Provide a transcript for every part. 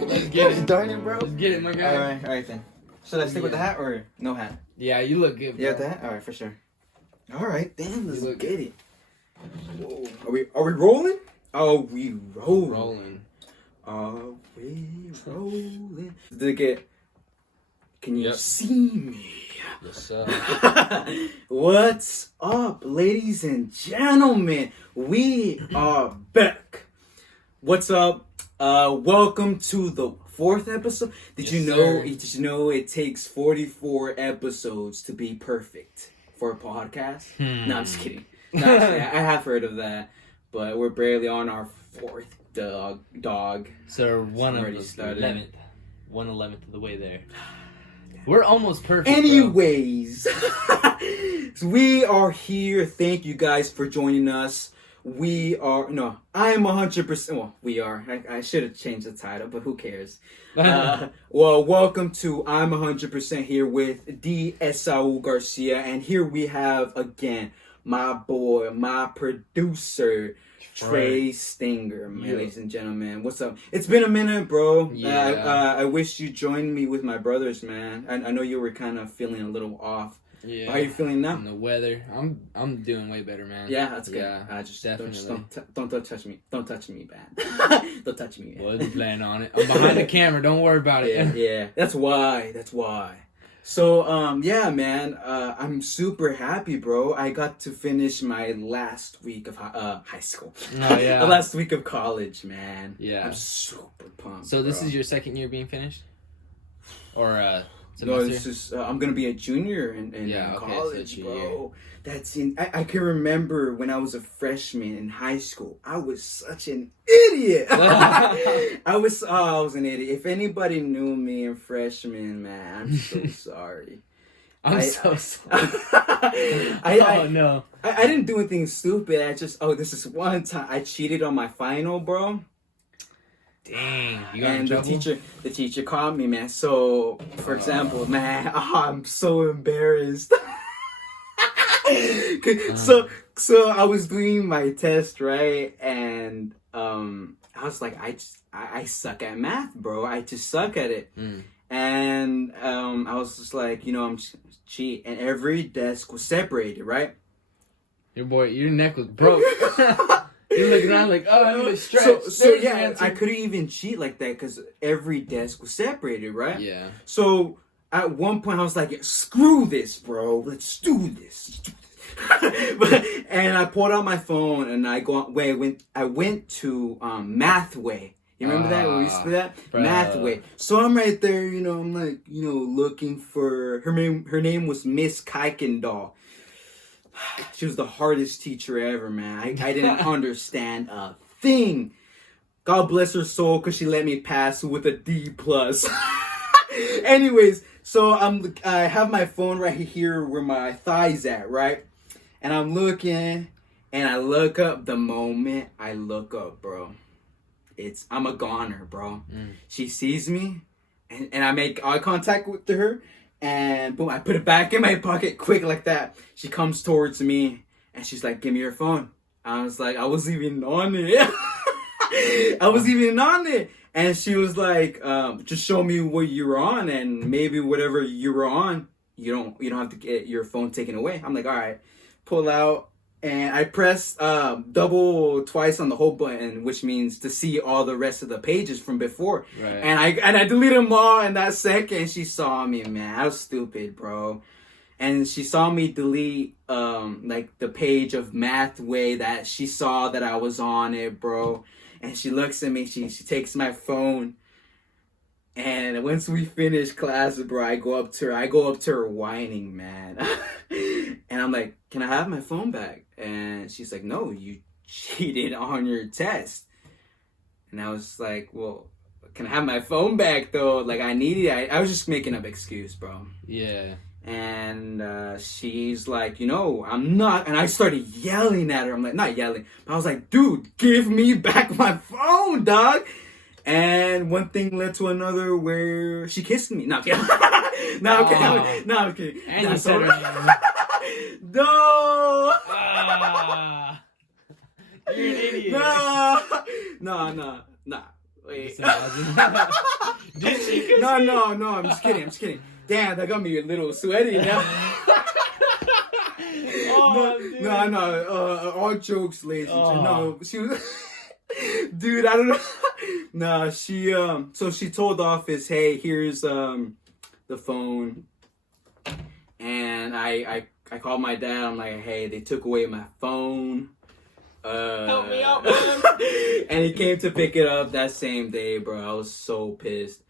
Let's get it. Darn it, bro. Let's get it, my guy. All right then. Should I stick with the hat or no hat? Yeah, you look good, bro. Yeah, with the hat. All right, for sure. All right, then let's look get it. Whoa. Are we rolling? Oh, we rolling. Rolling. Are we rolling? Did it get? Can you Yep. see me? Yes, sir. What's up, ladies and gentlemen? We are back. What's up? Welcome to the 4th episode. Did you know it takes 44 episodes to be perfect for a podcast? No, I'm just kidding. No, I'm just kidding. I have heard of that, but we're barely on our 4th dog. So one Already of started. 11th. 1/11 of the way there. We're almost perfect. Anyways, we are here. Thank you guys for joining us. I am 100%. Well, we are. I should have changed the title, but who cares? Well, welcome to I'm 100% here with D. Esau Garcia. And here we have, again, my boy, my producer, Trey Stinger, man, ladies and gentlemen. What's up? It's been a minute, bro. Yeah. I wish you joined me with my brothers, man. I know you were kind of feeling a little off. Yeah. How are you feeling now? And the weather. I'm doing way better, man. Yeah, that's good. Yeah, Just definitely. Don't touch me. Don't touch me, man. Don't touch me, man. Wasn't planning on it. I'm behind the camera. Don't worry about it. Yeah. That's why. So, yeah, man. I'm super happy, bro. I got to finish my last week of high school. Oh, yeah. Last week of college, man. Yeah. I'm super pumped. So this bro. is your second year being finished, or No, semester? it's just I'm gonna be a junior in Yeah, okay, so college, it's your bro. year. That's in. I can remember when I was a freshman in high school. I was such an idiot. I was an idiot. If anybody knew me in freshman, man, I'm so sorry. I'm so sorry. I No. I didn't do anything stupid. This is one time I cheated on my final, bro. Dang, you got in And trouble? the teacher caught me, man. So, for example, man, I'm so embarrassed. So I was doing my test, right? And I was like, I suck at math, bro. I just suck at it. And I was just like, I'm just cheat. And every desk was separated, right? Your neck was broke. You're looking around like, oh, I'm gonna stretch. So yeah, I couldn't even cheat like that because every desk was separated, right? Yeah. So at one point I was like, screw this, bro. Let's do this. And I pulled out my phone and I went to Mathway. You remember that? We used to do that? Bruh. Mathway. So I'm right there, I'm like, looking for her name was Miss Kuykendall. She was the hardest teacher ever, man. I didn't understand a thing. God bless her soul, because she let me pass with a D+. Anyways, so I have my phone right here where my thigh's at, right? And I'm looking, and I look up. The moment I look up, bro, I'm a goner, bro. She sees me, and I make eye contact with her. And boom, I put it back in my pocket quick like that. She comes towards me and she's like, give me your phone. I was like, I wasn't even on it. And she was like, just show me what you're on, and maybe whatever you were on, you don't have to get your phone taken away. I'm like, all right. Pull out, and I press double twice on the whole button, which means to see all the rest of the pages from before. Right. And I deleted them all in that second. She saw me, man. I was stupid, bro. And she saw me delete like the page of Mathway that she saw that I was on it, bro. And she looks at me. She takes my phone. And once we finish class, bro, I go up to her whining, man. And I'm like, can I have my phone back? And she's like, no, you cheated on your test. And I was like, well, can I have my phone back, though? Like, I needed it. I was just making up excuse, bro. Yeah. And she's like, I'm not. And I started yelling at her. I'm like, not yelling. But I was like, dude, give me back my phone, dog. And one thing led to another where she kissed me. No, I'm kidding. I'm kidding. And you That's said all her right. name. No. You're an idiot. No. Wait. Just imagine. Did she kiss No, me? no, I'm just kidding. Damn, that got me a little sweaty now. Oh, dude. No. All jokes, ladies and gentlemen. Oh. No, she was. Dude, I don't know. Nah, she So she told the office, "Hey, here's the phone," and I called my dad. I'm like, "Hey, they took away my phone. Help me out, man." And he came to pick it up that same day, bro. I was so pissed.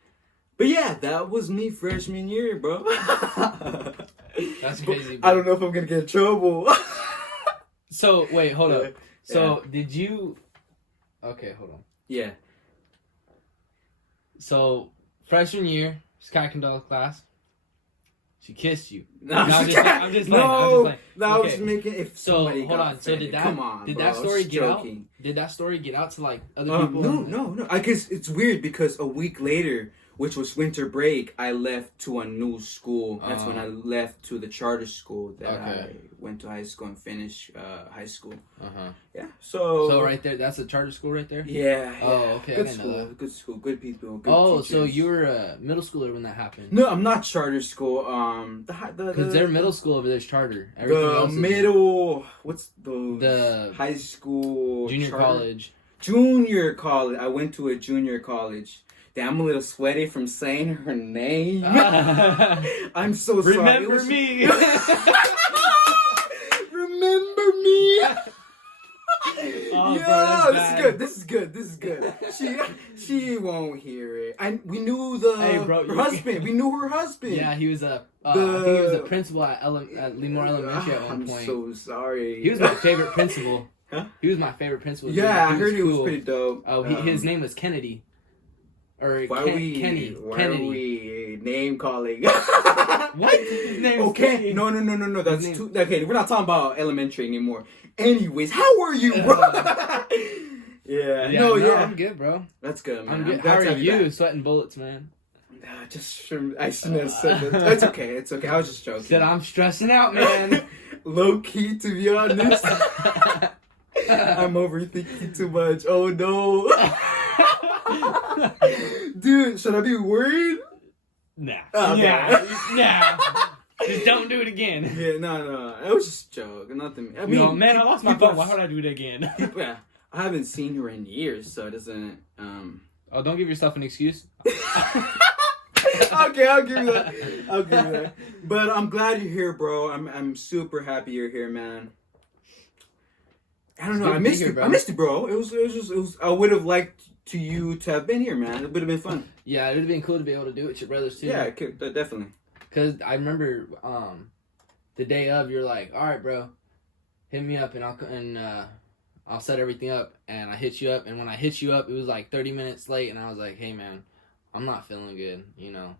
But yeah, that was me freshman year, bro. That's crazy, bro. I don't know if I'm gonna get in trouble. So, wait, hold up. Yeah. So, did you... Okay, hold on. Yeah. So, freshman year, Sky Condell class, she kissed you. No, I'm just playing. I'm just playing. I was Okay. making. If So, somebody hold got on. So, offended. Come on, did bro, that I was story just get joking. out? Did that story get out to, like, other people? No. I guess it's weird because a week later, which was winter break, I left to a new school. That's when I left to the charter school that I went to high school and finished high school. Uh-huh. Yeah. So right there, that's a charter school right there? Yeah. Oh, okay, I Good didn't know school. that. Good school. Good people. Good Oh, teachers. so you were a middle schooler when that happened? No, I'm not charter school. Because their middle school over there's charter. Everything The else is middle. What's those? The high school. junior charter? college. Junior college. I went to a junior college. Damn, I'm a little sweaty from saying her name. I'm so sorry. Remember me. Remember me. Oh, Yeah, bro, this that's is good. This is good. She won't hear it. We knew her husband. We knew her husband. Yeah, he was a. I think he was a principal at Lemoore Elementary at one I'm point. so sorry. He was my favorite principal. Huh? He was my favorite principal. Yeah, I was heard he was cool. pretty dope. Oh, his name was Kennedy. Or Kenny. Why are we name calling? What? His name was Okay, Kenny. no. That's His too. Okay, we're not talking about elementary anymore. Anyways, how are you, bro? Yeah, no, I'm good, bro. That's good, man. I'm good. glad How to are have you? back. Sweating bullets, man. I shouldn't have said that. It's okay. It's okay. I was just joking. Said I'm stressing out, man. Low key, to be honest. I'm overthinking too much. Oh no. Dude, should I be worried? Nah. Okay. Nah. Just don't do it again. Yeah, no. It was just a joke. Nothing. I mean, No, man, I lost my people phone. Why would I do it again? Yeah, I haven't seen her in years, so it doesn't. Oh, don't give yourself an excuse. Okay, I'll give you that. But I'm glad you're here, bro. I'm super happy you're here, man. I don't know. I missed you, bro. It was. I would have liked you to have been here, man. It would have been fun. Yeah, it would have been cool to be able to do it with your brothers too. Yeah, definitely. Cause I remember the day of, you're like, all right, bro, hit me up and I'll set everything up. And I hit you up, and when I hit you up, it was like 30 minutes late, and I was like, hey man, I'm not feeling good. You know,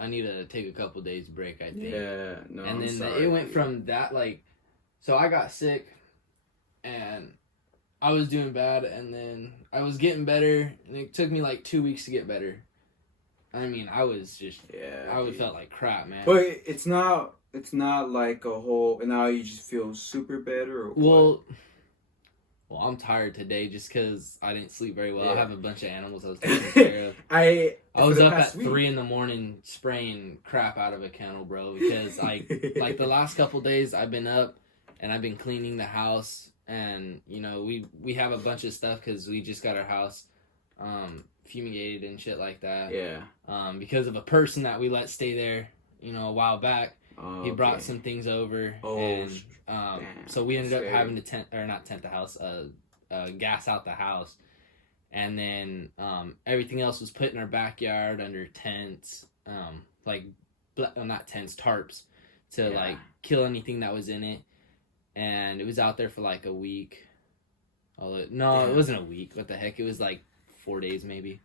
I need to take a couple days break, I think. Yeah, no. And then sorry, it went from that, like, so I got sick, and I was doing bad, and then I was getting better, and it took me like 2 weeks to get better. I mean, I was just, felt like crap, man. But it's not like a whole, and now you just feel super better, or what? Well, I'm tired today just because I didn't sleep very well. Yeah. I have a bunch of animals I was taking care of. I was up at 3 a.m. spraying crap out of a kennel, bro, because like the last couple days I've been up and I've been cleaning the house, and you know we have a bunch of stuff because we just got our house fumigated and shit like that. Yeah. Because of a person that we let stay there, you know, a while back. Oh, He brought some things over, and so we ended up having to not tent the house, gas out the house, and then everything else was put in our backyard under tents, not tents, tarps, to like kill anything that was in it, and it was out there for like a week. It wasn't a week. What the heck? It was like 4 days maybe,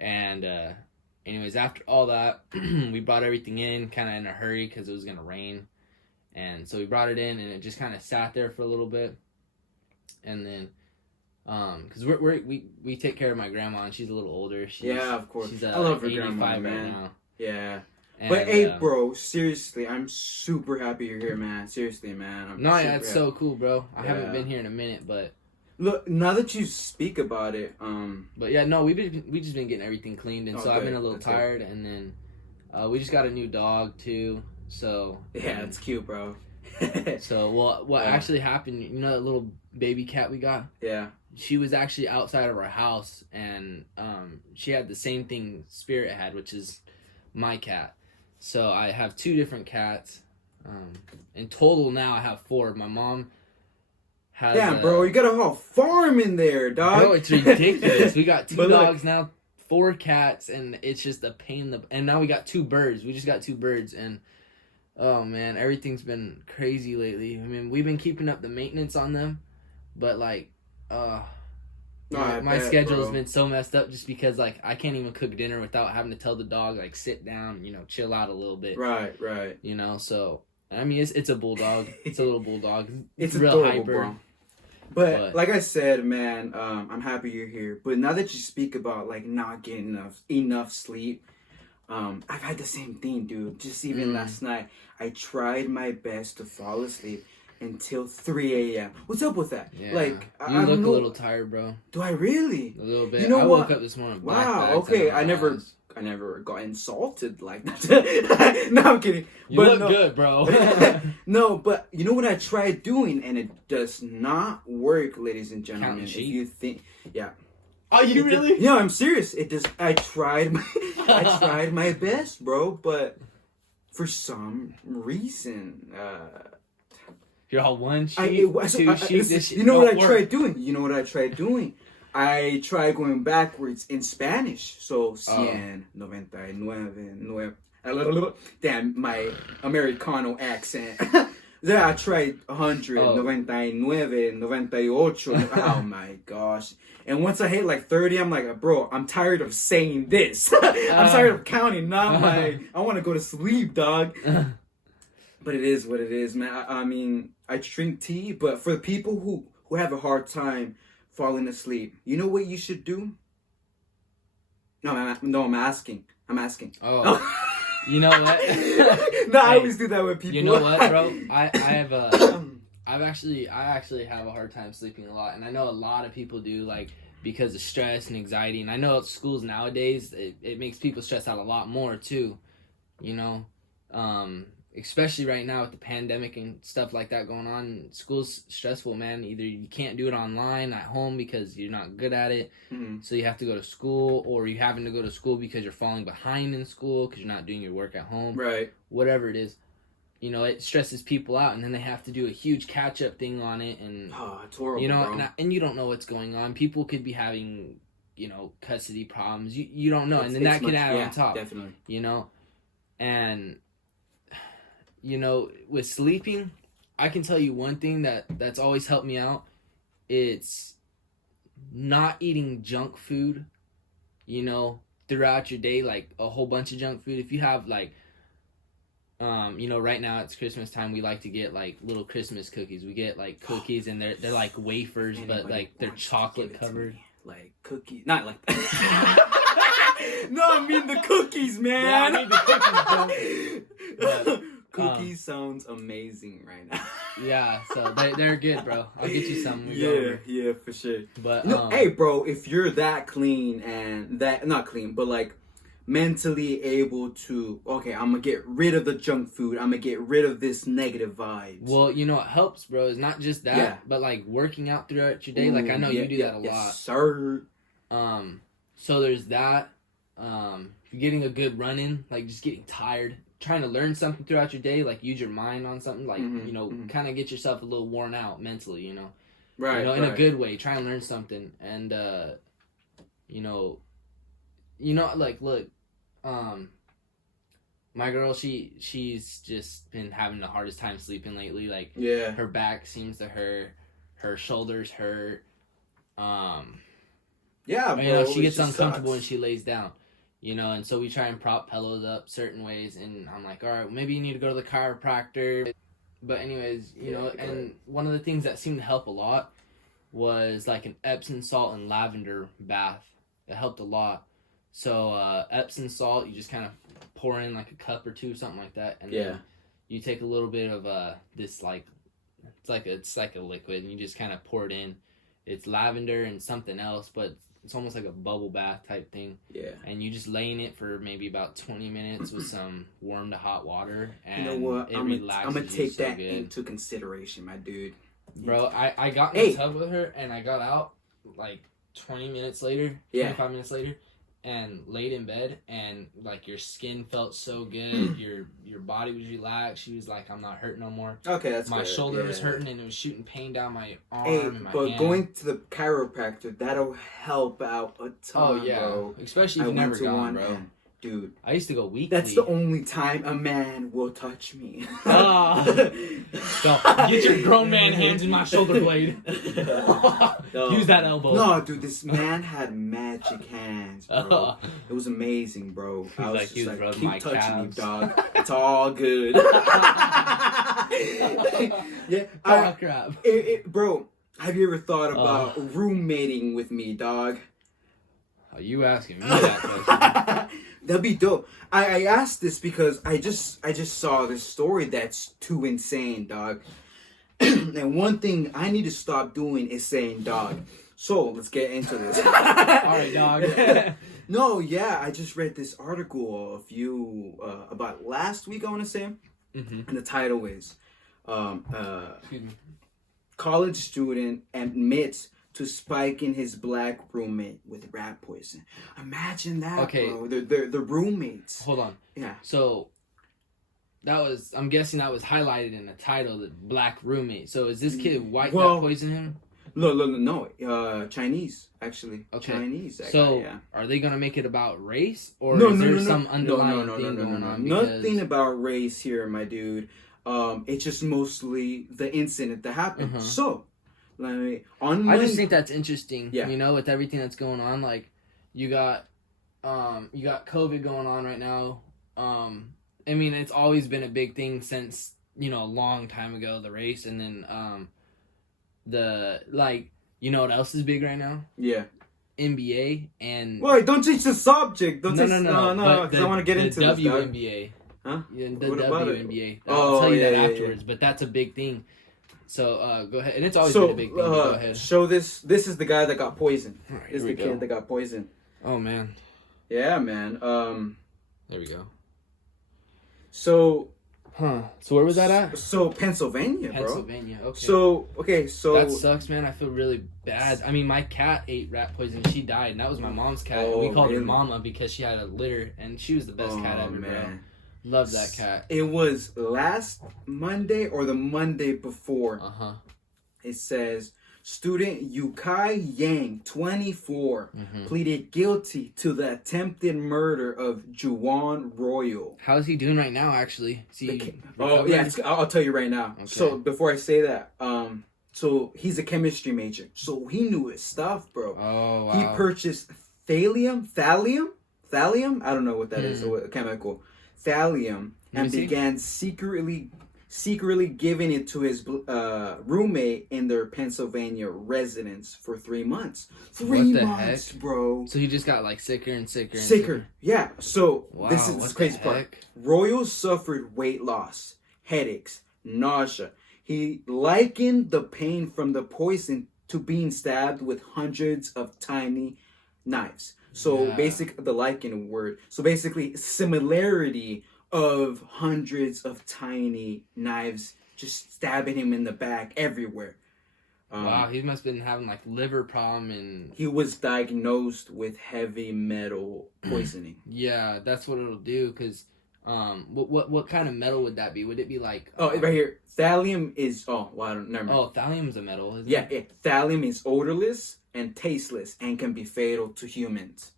and. Anyways, after all that, we brought everything in kind of in a hurry because it was going to rain. And so we brought it in, and it just kind of sat there for a little bit. And then, because we take care of my grandma, and she's a little older. Of course. She's I love her 85 grandma, right man. now. Yeah. And, But hey, bro, seriously, I'm super happy you're here, man. Seriously, man. It's so cool, bro. I haven't been here in a minute, but Look, now that you speak about it, But yeah, no, we just been getting everything cleaned, and Oh, so I've good. been a little That's good. tired, and then we just got a new dog too. So yeah, it's cute, bro. so what Yeah. actually happened? You know that little baby cat we got? Yeah. She was actually outside of our house, and she had the same thing Spirit had, which is my cat. So I have two different cats. In total now I have four. My mom has. Damn, bro, you got a whole farm in there, dog. Bro, it's ridiculous. We got two But look- dogs now, four cats, and it's just a pain in the. And now we got two birds. We just got two birds, and oh man, everything's been crazy lately. I mean, we've been keeping up the maintenance on them, but like, I my bet, schedule's bro. been so messed up just because like I can't even cook dinner without having to tell the dog like sit down, chill out a little bit, Right. So I mean, it's a bulldog. It's a little bulldog. It's real adorable, hyper. bro. But But- like I said, man, I'm happy you're here. But now that you speak about like not getting enough sleep, I've had the same thing, dude. Just even last night, I tried my best to fall asleep until 3 a.m. What's up with that? Yeah. Like, you I look don't a know. little tired, bro. Do I really? A little bit. You know I what? woke up this morning. black Wow. bags Okay. under my eyes. I never got insulted like that. No, I'm kidding. You But look no. good, bro. No, but you know what I tried doing, and it does not work, ladies and gentlemen. Counting If sheep? you think, yeah. Are you It really? Yeah, I'm serious. It does. I tried my best, bro, but for some reason, You're all one sheep, you This know what I don't work. tried doing? You know what I tried doing? I tried going backwards in Spanish. So, 199. Damn, my Americano accent. Then I tried 100, Oh. 99, 98. Oh my gosh. And once I hit like 30, I'm like, bro, I'm tired of saying this. I'm tired of counting. I want to go to sleep, dog. But it is what it is, man. I mean, I drink tea, but for the people who have a hard time falling asleep, you know what you should do? No, I'm asking. Oh, you know what? No, I Hey, always do that with people. You know what, bro? I have I actually have a hard time sleeping a lot, and I know a lot of people do, like because of stress and anxiety. And I know at schools nowadays it makes people stress out a lot more too, especially right now with the pandemic and stuff like that going on. School's stressful, man. Either you can't do it online at home because you're not good at it, so you have to go to school, or you're having to go to school because you're falling behind in school because you're not doing your work at home. Right. Whatever it is, it stresses people out, and then they have to do a huge catch-up thing on it, and Oh, it's horrible, bro. and you don't know what's going on. People could be having custody problems. You don't know, and then that can add on top. Definitely. And with sleeping, I can tell you one thing that's always helped me out. It's not eating junk food, throughout your day, like a whole bunch of junk food. If you have like, right now it's Christmas time, we like to get like little Christmas cookies. We get like cookies, and they're like wafers, but Anybody like they're wants to chocolate give it to covered. me? Like cookies. Not like that. No, I mean the cookies, man. Yeah, I mean the cookies, bro. Cookies sounds amazing right now. Yeah, so they're good, bro. I'll get you some. When we go over. Yeah, for sure. But Hey, bro, if you're that clean and that not clean, but like mentally able to, okay, I'm gonna get rid of the junk food. I'm gonna get rid of this negative vibes. Well, it helps, bro. It's not just that, Yeah. but like working out throughout your day. Like I know you do that a lot. Yes, sir. So there's that. If you're getting a good run in, like just getting tired, trying to learn something throughout your day, like use your mind on something, like kind of get yourself a little worn out mentally, Right. in a good way. Try and learn something, and like look, my girl, she's just been having the hardest time sleeping lately. Like Yeah. her back seems to hurt, her shoulders hurt. Yeah, bro. She it gets just uncomfortable when sucks. she lays down, and so we try and prop pillows up certain ways, and I'm like, all right, maybe you need to go to the chiropractor. But anyways, and one of the things that seemed to help a lot was like an Epsom salt and lavender bath. It helped a lot. So Epsom salt, you just kind of pour in like a cup or two, something like that, and then you take a little bit of this like it's like a liquid, and you just kind of pour it in. It's lavender and something else, but it's almost like a bubble bath type thing. Yeah. And you just lay in it for maybe about 20 minutes with some warm to hot water, and You know what? it I'm relaxes gonna take so that good. into consideration, my dude. Bro, I got in the tub with her, and I got out like 20 minutes later, 25 minutes later, and laid in bed, and like your skin felt so good, your body was relaxed. She was like, I'm not hurting no more. Okay, that's my good. shoulder was hurting, and it was shooting pain down my arm and my but hand. going to the chiropractor, that'll help out a ton, bro. Especially if you've never gone, bro. And, dude, I used to go weekly. that's the only time a man will touch me. So, get your grown man hands in my shoulder blade. Use that elbow. No, dude, this man had magic hands, bro. It was amazing, bro. I was just like, keep touching me, dog. It's all good. Yeah. Oh, crap. Bro, have you ever thought about roommating with me, dog? Are you asking me that question? That'd be dope. I asked this because I just saw this story that's too insane, dog. And one thing I need to stop doing is saying dog. So let's get into this. All right, dog. No, yeah, I just read this article about last week, I want to say. Mm-hmm. And the title is college student admits to spiking his black roommate with rat poison. Imagine that, bro. They're roommates. Hold on. Yeah. So I'm guessing that was highlighted in the title, the black roommate. So is this kid white that poisoned him? No. Chinese, actually. Okay. Chinese. So guy, yeah. Are they gonna make it about race, or is there some underlying thing going on? Nothing about race here, my dude. It's just mostly the incident that happened. Uh-huh. So, I just think that's interesting. Yeah. You know, with everything that's going on, like you got COVID going on right now. I mean, it's always been a big thing since, a long time ago, the race, and then you know what else is big right now? Yeah. NBA and... Wait, don't change the subject. No, because I want to get into the this. WNBA. Huh? Yeah, the What about WNBA. I'll tell you that afterwards, but that's a big thing. So, go ahead. And it's always been a big thing. Go ahead. Show this. This is the guy that got poisoned. All right, this is the kid that got poisoned. Oh, man. Yeah, man. There we go. So... So where was that at? So Pennsylvania, bro. Pennsylvania, okay. So that sucks, man. I feel really bad. I mean, my cat ate rat poison. She died, and that was my mom's cat. Oh, we called really? her Mama because she had a litter, and she was the best cat ever, man. bro. Love that cat. It was last Monday or the Monday before. It says student Yukai Yang, 24, pleaded guilty to the attempted murder of Juwan Royal. How's he doing right now, actually? I'll tell you right now. Okay. So before I say that, so he's a chemistry major, so he knew his stuff, bro. Oh, wow. He purchased thallium. I don't know what that is. A chemical thallium, and began secretly giving it to his roommate in their Pennsylvania residence for 3 months. 3 months, bro. So he just got like sicker and sicker. Sicker, yeah. So this is the crazy part. Royal suffered weight loss, headaches, nausea. He likened the pain from the poison to being stabbed with hundreds of tiny knives. So the liken word. So basically, similarity of hundreds of tiny knives just stabbing him in the back everywhere. Wow, he must have been having like liver problem, and he was diagnosed with heavy metal poisoning. Yeah, that's what it'll do. Cause what kind of metal would that be? Would it be like right here? Thallium is never mind. Oh, thallium's a metal, isn't it? Thallium is odorless and tasteless and can be fatal to humans.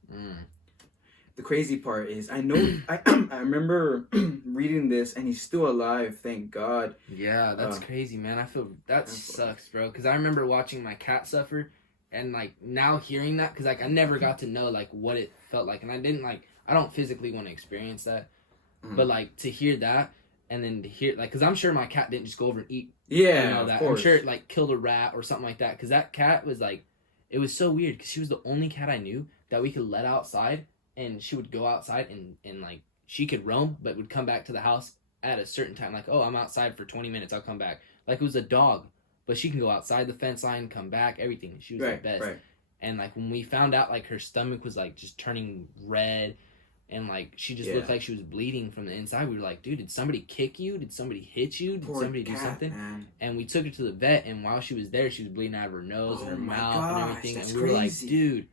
The crazy part is, I remember reading this, and he's still alive, thank God. Yeah, that's crazy, man. I feel that sucks, bro. Because I remember watching my cat suffer, and like now hearing that, because like I never got to know like what it felt like, and I don't physically want to experience that, but like to hear that, and then to hear like, because I'm sure my cat didn't just go over and eat. Yeah, that. Of course. I'm sure it like killed a rat or something like that, because that cat was like, it was so weird, because she was the only cat I knew that we could let outside. And she would go outside and like she could roam, but would come back to the house at a certain time. Like, oh, I'm outside for 20 minutes. I'll come back. Like it was a dog but she can go outside the fence line, come back, everything. She was the best. Right. And like when we found out, like her stomach was like just turning red, and like she just looked like she was bleeding from the inside. We were like, dude, did somebody kick you? Did somebody hit you? Did somebody do something? Man. And we took her to the vet, and while she was there, she was bleeding out of her nose and her mouth and everything. That's and we were crazy. like, dude.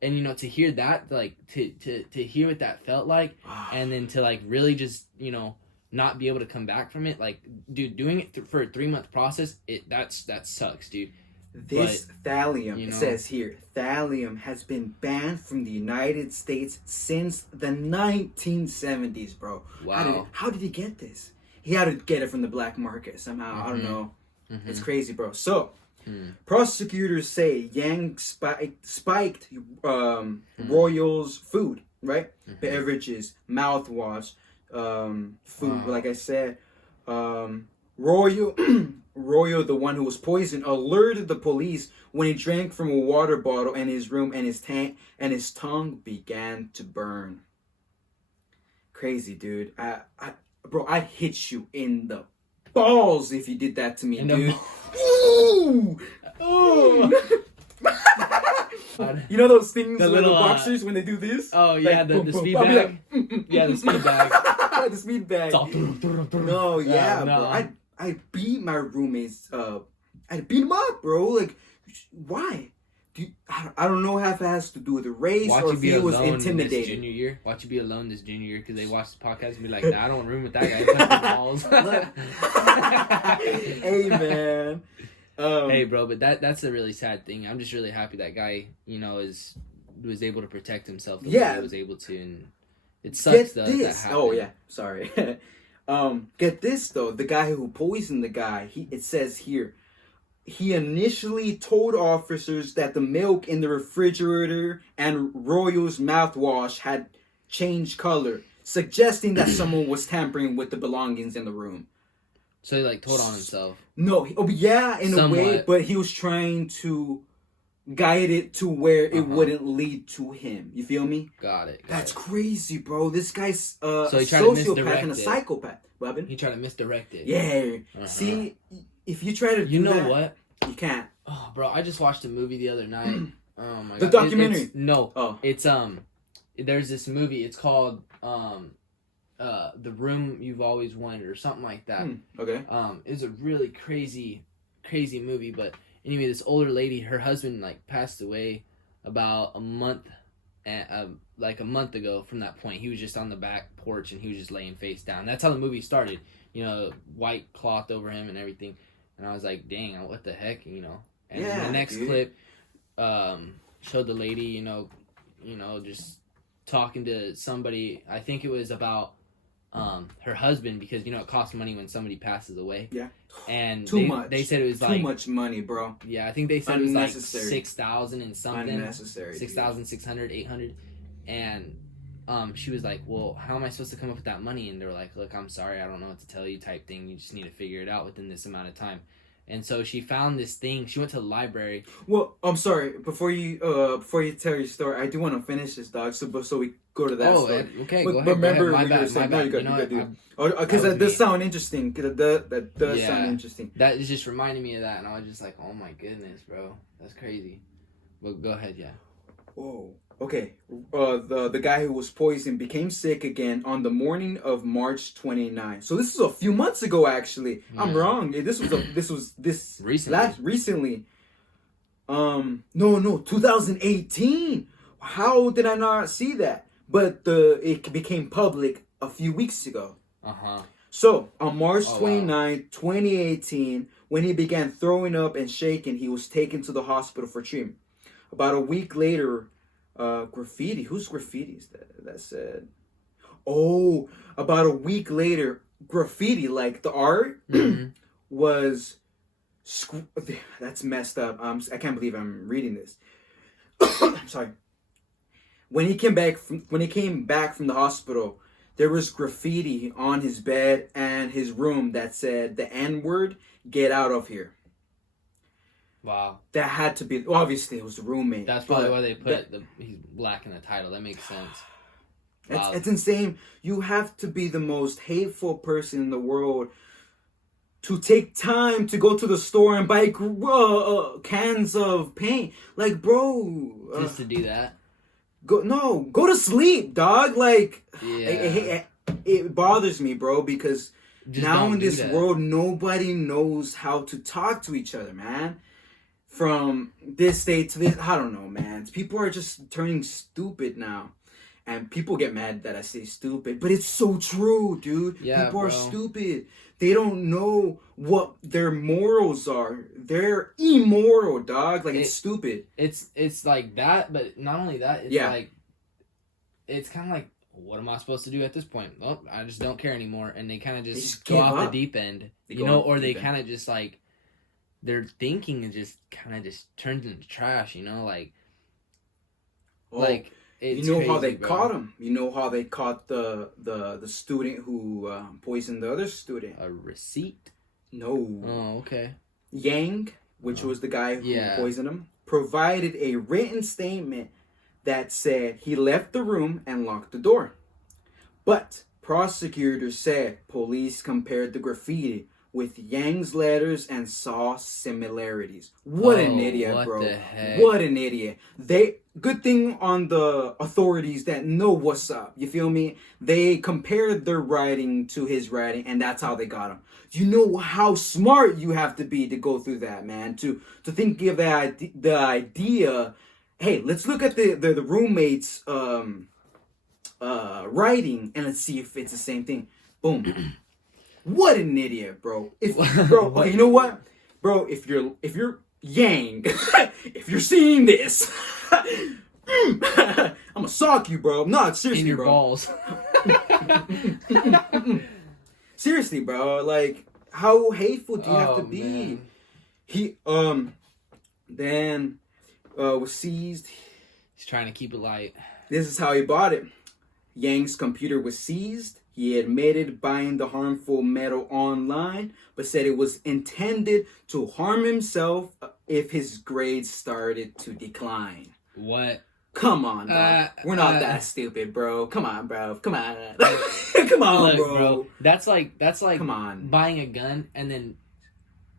And you know, to hear that, like to hear what that felt like, and then to like really just, you know, not be able to come back from it, like, dude, doing it for a 3-month process, that sucks, dude. This thallium, you know, it says here, thallium has been banned from the United States since the 1970s, bro. Wow. How did he get this? He had to get it from the black market somehow. I don't know. It's crazy, bro. So, prosecutors say Yang spiked Royal's food, right? Beverages, mouthwash, food. Like I said, Royal, the one who was poisoned, alerted the police when he drank from a water bottle in his room, and his tongue began to burn. Crazy, dude. Bro, I'd hit you in the balls if you did that to me, dude. Ooh! Ooh! You know those things with the boxers when they do this? Oh yeah, like, the speed bag. Yeah, the speed bag. The speed bag. No, yeah, bro. I beat my roommates. I beat them up, bro. Like, why? I don't know if it has to do with the race or if he was intimidated. Junior year. Watch you be alone this junior year because they watch the podcast and be like, nah, I don't want to room with that guy. Hey, man. Hey, bro, but that's a really sad thing. I'm just really happy that guy, you know, was able to protect himself the way he was able to, and it sucks though that happened. Oh yeah, sorry. Get this though, the guy who poisoned the guy, it says here, he initially told officers that the milk in the refrigerator and Royal's mouthwash had changed color, suggesting that someone was tampering with the belongings in the room. So he like told on himself. No, in a way, but he was trying to guide it to where it wouldn't lead to him. You feel me? Got it. That's crazy, bro. This guy's so a he tried to sociopath and a psychopath. Weapon. He tried to misdirect it. Yeah. See, if you try to do that, what? You can't. Oh, bro, I just watched a movie the other night. Oh my god. The documentary. It's there's this movie. It's called The Room You've Always Wanted or something like that. Okay. It's a really crazy movie, but anyway, this older lady, her husband like passed away about a month ago from that point. He was just on the back porch and he was just laying face down. That's how the movie started. You know, white cloth over him and everything. And I was like, dang, what the heck, you know? And the next clip showed the lady, you know, just talking to somebody. I think it was about her husband, because you know it costs money when somebody passes away. Yeah. And they said it was too much money, bro. Yeah, I think they said it was like 6,000 and something. Unnecessary. 6,600, 800, and she was like, well, how am I supposed to come up with that money? And they're like, look, I'm sorry, I don't know what to tell you, type thing. You just need to figure it out within this amount of time. And so she found this thing. She went to the library. Well, I'm sorry. Before you tell your story, I do want to finish this, dog. So we go to that story. Okay, but, go ahead. But remember, my bad. You got to. Because that does sound interesting. That does sound interesting. That is just reminding me of that, and I was just like, oh my goodness, bro, that's crazy. But go ahead, yeah. Whoa. Okay. The guy who was poisoned became sick again on the morning of March 29th. So this is a few months ago, actually. Yeah. I'm wrong. This was recently. No, 2018. How did I not see that? But it became public a few weeks ago. So on March 29th, 2018, when he began throwing up and shaking, he was taken to the hospital for treatment. About a week later, graffiti. Whose graffiti is that said? Oh, about a week later, graffiti, like the art, was. That's messed up. I can't believe I'm reading this. Sorry. When he came back from the hospital, there was graffiti on his bed and his room that said the N-word, "Get out of here." Wow. That had to be, obviously it was the roommate. That's probably why they put he's black in the title. That makes sense. Wow. It's insane. You have to be the most hateful person in the world to take time to go to the store and buy cans of paint. Like, bro, Just to do that. go to sleep, dog. Like, Yeah. it bothers me, bro, because Just now don't in do this that. world, nobody knows how to talk to each other, man. From this state to this, I don't know, man. People are just turning stupid now. And people get mad that I say stupid, but it's so true, dude. Yeah, People are bro. stupid. They don't know what their morals are. They're immoral, dog. Like, it's stupid. It's like that, but not only that, it's Yeah. like it's kind of like, what am I supposed to do at this point? Well, I just don't care anymore, and they kind of They just just go give off up. the deep end, They you go know, off the or they deep end. kind of just like their thinking is just kind of just turns into trash, you know, like Oh, like it's you know how crazy, they bro. caught him? You know how they caught the student who poisoned the other student? A receipt? No. Oh, okay. Yang, which was the guy who Yeah. poisoned him, provided a written statement that said he left the room and locked the door. But prosecutors said police compared the graffiti with Yang's letters and saw similarities. What an Oh, idiot, what bro. the heck? What an idiot. Good thing on the authorities that know what's up. You feel me? They compared their writing to his writing, and that's how they got him. You know how smart you have to be to go through that, man. To think of the idea. Hey, let's look at the roommates writing and let's see if it's the same thing. Boom. What an idiot, bro. Bro, okay, you know what? Bro, if you're Yang, if you're seeing this, I'm gonna sock you, bro. No, seriously, In your bro. balls. Seriously, bro. Like, how hateful do you have to Oh, be? man. He then was seized. He's trying to keep it light. This is how he bought it. Yang's computer was seized. He admitted buying the harmful metal online, but said it was intended to harm himself if his grades started to decline. What? Come on, dog. We're not that stupid, bro. Come on, bro. Come on. Come on, Look, bro. That's like Come on. buying a gun and then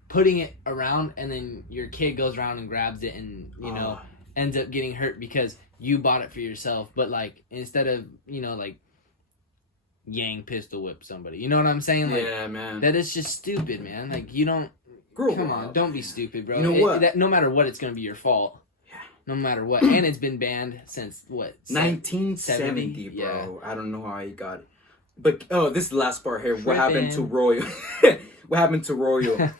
putting it around, and then your kid goes around and grabs it and ends up getting hurt because you bought it for yourself. But like, instead of like Yang pistol whip somebody, you know what I'm saying? Like, Yeah, man. that is just stupid, man. Like, you don't come on, don't be stupid, bro. You know what? No matter what, it's gonna be your fault. Yeah. No matter what, and it's been banned since what? 1970, 70? bro. I don't know how he got it. But this is the last part here. What happened to Trippin'. Royal? What happened to Royal?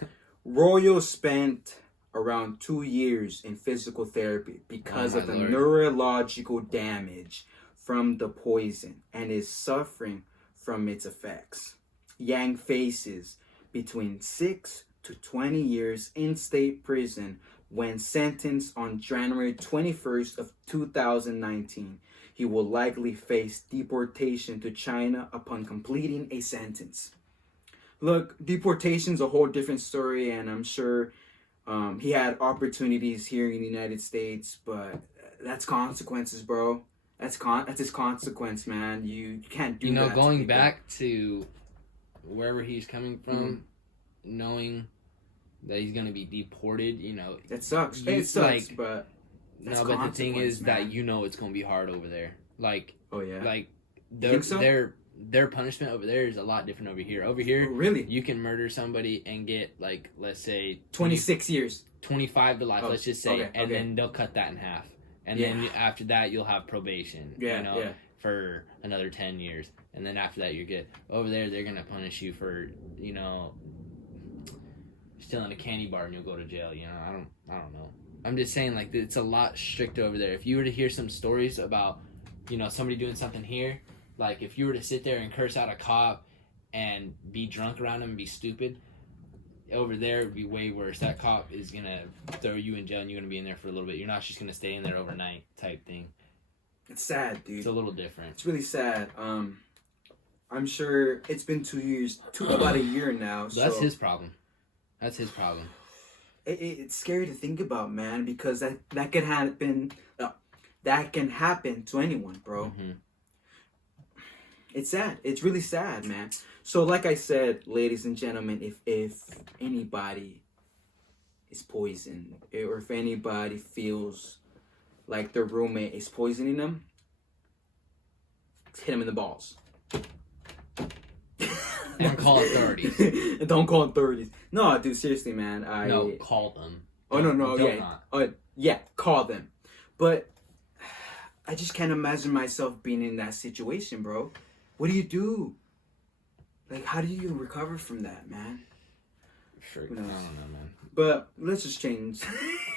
Royal spent around 2 years in physical therapy because Oh, of my the Lord. neurological damage from the poison and is suffering from its effects. Yang faces between 6 to 20 years in state prison when sentenced on January 21st of 2019. He will likely face deportation to China upon completing a sentence. Look, deportation's a whole different story, and I'm sure he had opportunities here in the United States, but that's consequences, bro. That's his consequence, man. You can't do that. to Going people. back to wherever he's coming from, knowing that he's gonna be deported, It sucks. You- It sucks, like- but no, but the thing is consequence, that man. it's gonna be hard over there. Like, oh yeah, their think so? their punishment over there is a lot different over here. Over here, Oh, really? you can murder somebody and get, like, let's say 26 years. 25 to life, Oh, let's just say, okay, and okay. then they'll cut that in half, and Yeah. then after that you'll have probation. Yeah, yeah. For another 10 years, and then after that you're good. Over there, they're gonna punish you for stealing a candy bar and you'll go to jail. I don't know. I'm just saying, like, it's a lot stricter over there. If you were to hear some stories about somebody doing something here, like if you were to sit there and curse out a cop and be drunk around him and be stupid, over there it'd be way worse. That cop is gonna throw you in jail and you're gonna be in there for a little bit. You're not just gonna stay in there overnight type thing. It's sad, dude. It's a little different. It's really sad. I'm sure it's been 2 years, about a year now. So That's his problem. That's his problem. It's scary to think about, man, because that can happen. That can happen to anyone, bro. Mhm. It's sad. It's really sad, man. So, like I said, ladies and gentlemen, if anybody is poisoned, or if anybody feels like their roommate is poisoning them, hit them in the balls. And call authorities. Don't call authorities. No, dude, seriously, man. No, call them. Oh no, Don't yeah, yeah, call them. But I just can't imagine myself being in that situation, bro. What do you do? Like, how do you recover from that, man? Sure. I don't know, man. But let's just change.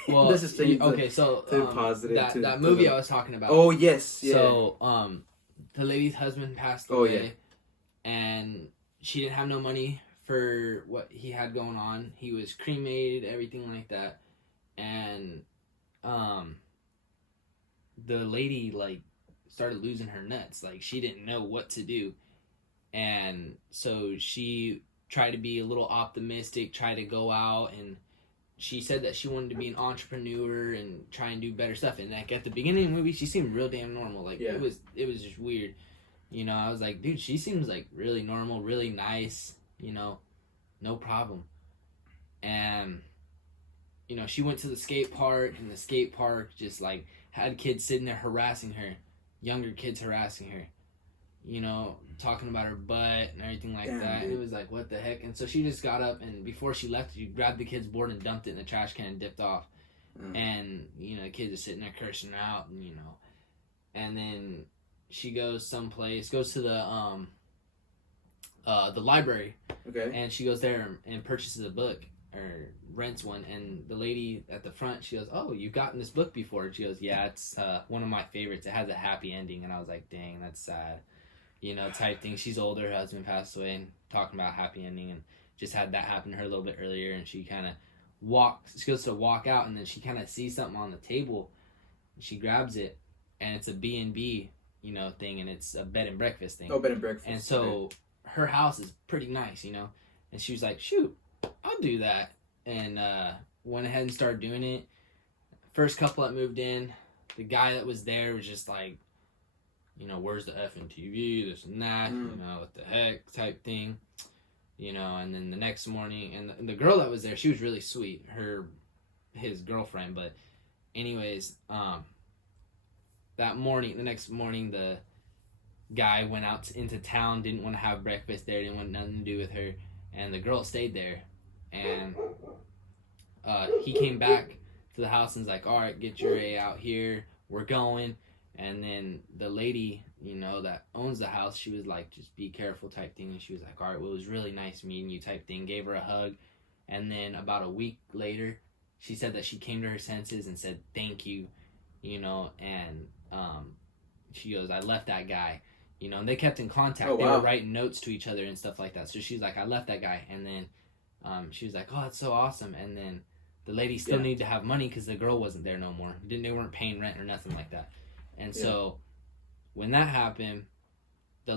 Well, let's just change. Okay, so to positive. that movie I was talking about. Oh yes, yeah. So the lady's husband passed away. Oh yeah. And she didn't have no money for what he had going on. He was cremated, everything like that. And the lady like started losing her nuts. Like she didn't know what to do. And so she tried to be a little optimistic, try to go out, and she said that she wanted to be an entrepreneur and try and do better stuff. And like at the beginning of the movie, she seemed real damn normal. Like it was just weird. You know, I was like, dude, she seems like really normal, really nice, you know, no problem. And, you know, she went to the skate park, and the skate park just like had kids sitting there harassing her, younger kids harassing her, you know, talking about her butt and everything like that. Dude. And it was like, what the heck? And so she just got up, and before she left, she grabbed the kid's board and dumped it in the trash can and dipped off. And, you know, the kids are sitting there cursing her out, and, you know, and then she goes someplace, goes to the library. Okay. And she goes there and purchases a book, or rents one. And the lady at the front, she goes, "Oh, you've gotten this book before?" And she goes, "Yeah, it's one of my favorites. It has a happy ending." And I was like, "Dang, that's sad." You know, type thing. She's older, her husband passed away, and talking about happy ending, and just had that happen to her a little bit earlier. And she kind of she goes to walk out, and then she kind of sees something on the table. She grabs it, and it's a B&B, you know, thing, and it's a bed and breakfast thing. Oh, bed and breakfast. And so her house is pretty nice, you know, and she was like, "Shoot, I'll do that," and went ahead and started doing it. First couple that moved in, the guy that was there was just like, you know, "Where's the effing TV, this and that, you know, what the heck," type thing, you know. And then the next morning, and the girl that was there, she was really sweet, his girlfriend. But anyways, the next morning, the guy went out into town, didn't want to have breakfast there, didn't want nothing to do with her, and the girl stayed there. And he came back to the house and was like, "All right, get your A out here, we're going." And then the lady, you know, that owns the house, she was like, "Just be careful," type thing. And she was like, "All right, well, it was really nice meeting you," type thing. Gave her a hug. And then about a week later, she said that she came to her senses and said, "Thank you," you know. And she goes, "I left that guy," you know. And they kept in contact. Oh, wow. They were writing notes to each other and stuff like that. So she's like, "I left that guy." And then she was like, "Oh, that's so awesome." And then the lady still needed to have money because the girl wasn't there no more. They weren't paying rent or nothing like that. And so when that happened, the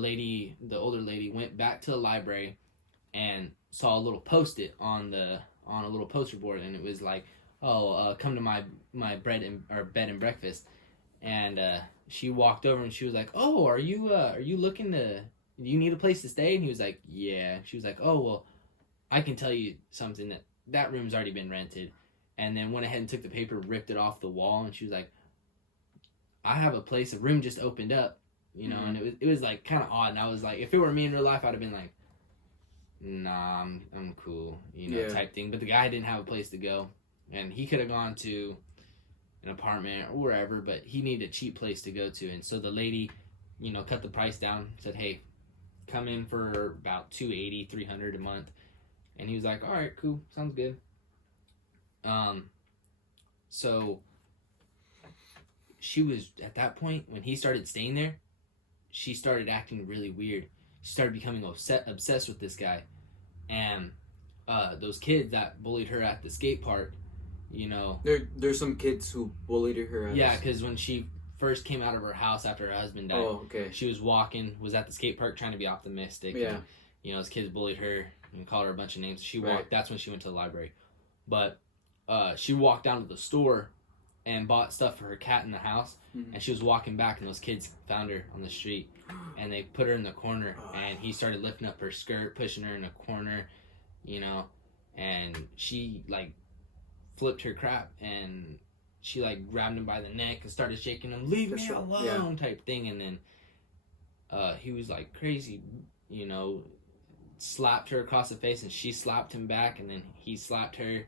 older lady went back to the library and saw a little post-it on a little poster board, and it was like, "Oh, come to my bed and breakfast." And she walked over and she was like, "Oh, are you looking to? Do you need a place to stay?" And he was like, "Yeah." She was like, "Oh, well, I can tell you something, that room's already been rented." And then went ahead and took the paper, ripped it off the wall, and she was like, "I have a room just opened up," you know. And it was like kind of odd. And I was like, if it were me in real life, I'd have been like, "Nah, I'm cool," you know, type thing. But the guy didn't have a place to go, and he could have gone to an apartment or wherever, but he needed a cheap place to go to. And so the lady, you know, cut the price down, said, "Hey, come in for about $280, $300 a month." And he was like, "All right, cool, sounds good." So she was, at that point, when he started staying there, she started acting really weird. She started becoming obsessed with this guy. And those kids that bullied her at the skate park, you know. There's some kids who bullied her. Yeah, because when she first came out of her house after her husband died, she was at the skate park trying to be optimistic. Yeah. And, you know, those kids bullied her and called her a bunch of names. That's when she went to the library. But she walked down to the store, and bought stuff for her cat in the house, and she was walking back, and those kids found her on the street, and they put her in the corner, and he started lifting up her skirt, pushing her in a corner, you know, and she like flipped her crap, and she like grabbed him by the neck and started shaking him, leave me alone, type thing, and then he was like crazy, you know, slapped her across the face, and she slapped him back, and then he slapped her.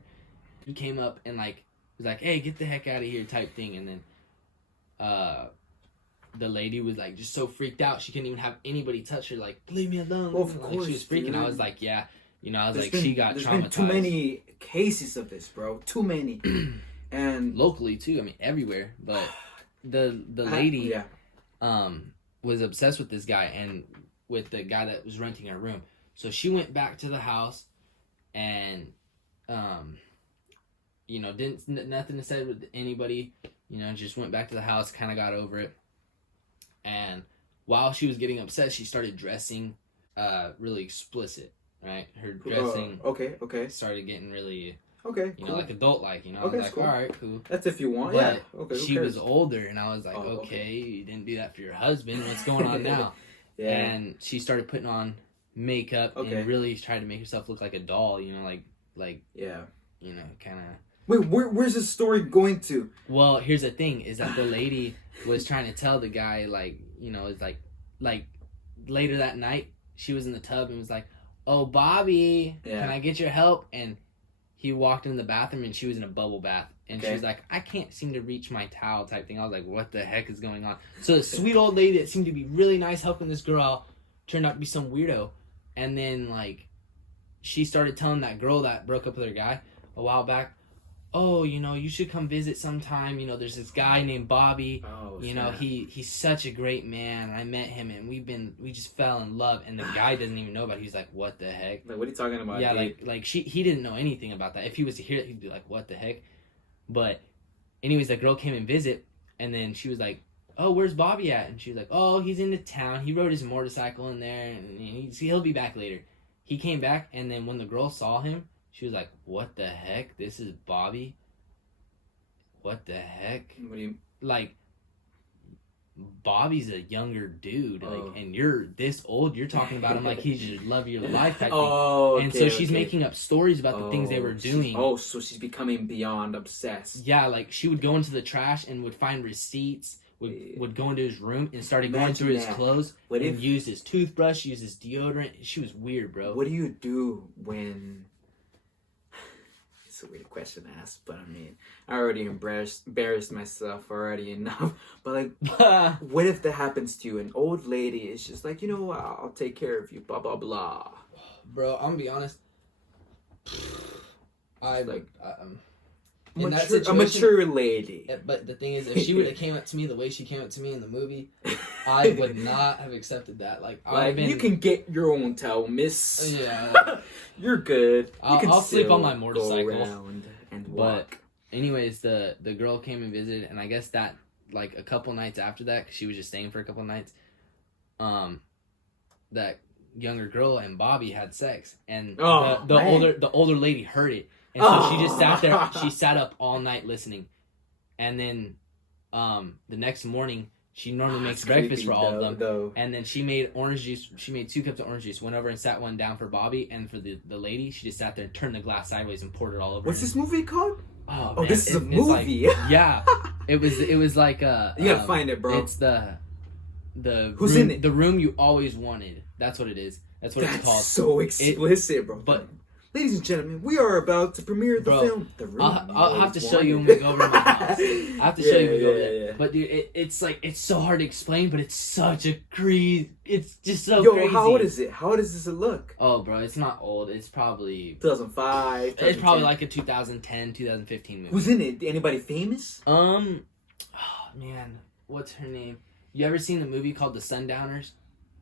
He came up and like was like, hey, get the heck out of here, type thing, and then the lady was like just so freaked out she couldn't even have anybody touch her, like, leave me alone. Well, of like, course, she was freaking. dude. I was like, yeah, you know, I was There's like, been, she got there's traumatized. been too many cases of this, bro. Too many. And locally too, I mean everywhere, but the lady was obsessed with this guy and with the guy that was renting her room. So she went back to the house and you know, nothing to say with anybody, you know, just went back to the house, kind of got over it. And while she was getting upset, she started dressing really explicit, right? Her dressing okay started getting really, okay, you cool. know, like adult-like, you know. Okay, I was like, cool. all right, cool. That's if you want. But yeah. Okay. she was older, and I was like, Oh, okay, you didn't do that for your husband. What's going on now? Yeah. And she started putting on makeup and really tried to make herself look like a doll, you know, like yeah. You know, kind of. Wait, where's this story going to? Well, here's the thing: is that the lady was trying to tell the guy, like, you know, it's like later that night, she was in the tub and was like, "Oh, Bobby, can I get your help?" And he walked in the bathroom and she was in a bubble bath. And she was like, I can't seem to reach my towel, type thing. I was like, what the heck is going on? So the sweet old lady that seemed to be really nice helping this girl out turned out to be some weirdo. And then, like, she started telling that girl that broke up with her guy a while back, oh, you know, you should come visit sometime. You know, there's this guy named Bobby. Oh, you know, he's such a great man. I met him and we just fell in love. And the guy doesn't even know about it. He's like, what the heck? Like, what are you talking about? Yeah, like he didn't know anything about that. If he was to hear it, he'd be like, what the heck? But anyways, that girl came and visit, and then she was like, oh, where's Bobby at? And she was like, oh, he's into town. He rode his motorcycle in there, and he'll be back later. He came back, and then when the girl saw him, she was like, what the heck? This is Bobby? What the heck? What do you... Like, Bobby's a younger dude, like, and you're this old. You're talking about him like he's your love of your life type thing. Oh, and so she's making up stories about the things they were doing. So she's becoming beyond obsessed. Yeah, like she would go into the trash and would find receipts. Would go into his room and started going through his clothes and used his toothbrush, used his deodorant. She was weird, bro. What do you do when? It's a weird question to ask, but I mean, I already embarrassed myself already enough. But like, what if that happens to you? An old lady is just like, you know what? I'll take care of you. Blah blah blah. Bro, I'm gonna be honest. A mature lady. But the thing is, if she would have came up to me the way she came up to me in the movie, I would not have accepted that. Like, you can get your own towel, miss. Yeah. You're good. I'll sleep on my motorcycle. Go around and walk. But anyways, the girl came and visited, and I guess that, like, a couple nights after that, because she was just staying for a couple nights, that younger girl and Bobby had sex, and the older lady heard it. And so she just sat there. She sat up all night listening, and then the next morning she normally makes breakfast for all of them. Though. And then she made orange juice. She made 2 cups of orange juice. Went over and sat one down for Bobby, and for the lady, she just sat there and turned the glass sideways and poured it all over. What's this movie called? Oh, man, this is a movie. Like, yeah, it was like a. You gotta find it, bro. It's the who's room, in it? The room you always wanted. That's what it is. That's what it's called. So explicit, bro. But. Ladies and gentlemen, we are about to premiere the film. The Room. I'll have to show you when we go over to my house. I have to show you when we go over there. Yeah. But dude, it's like, it's so hard to explain, but it's such a it's just so crazy. How old is it? How old does it look? Oh, bro, it's not old. It's probably 2005. It's probably like a 2010, 2015 movie. Who's in it? Anybody famous? Oh man, what's her name? You ever seen the movie called The Sundowners?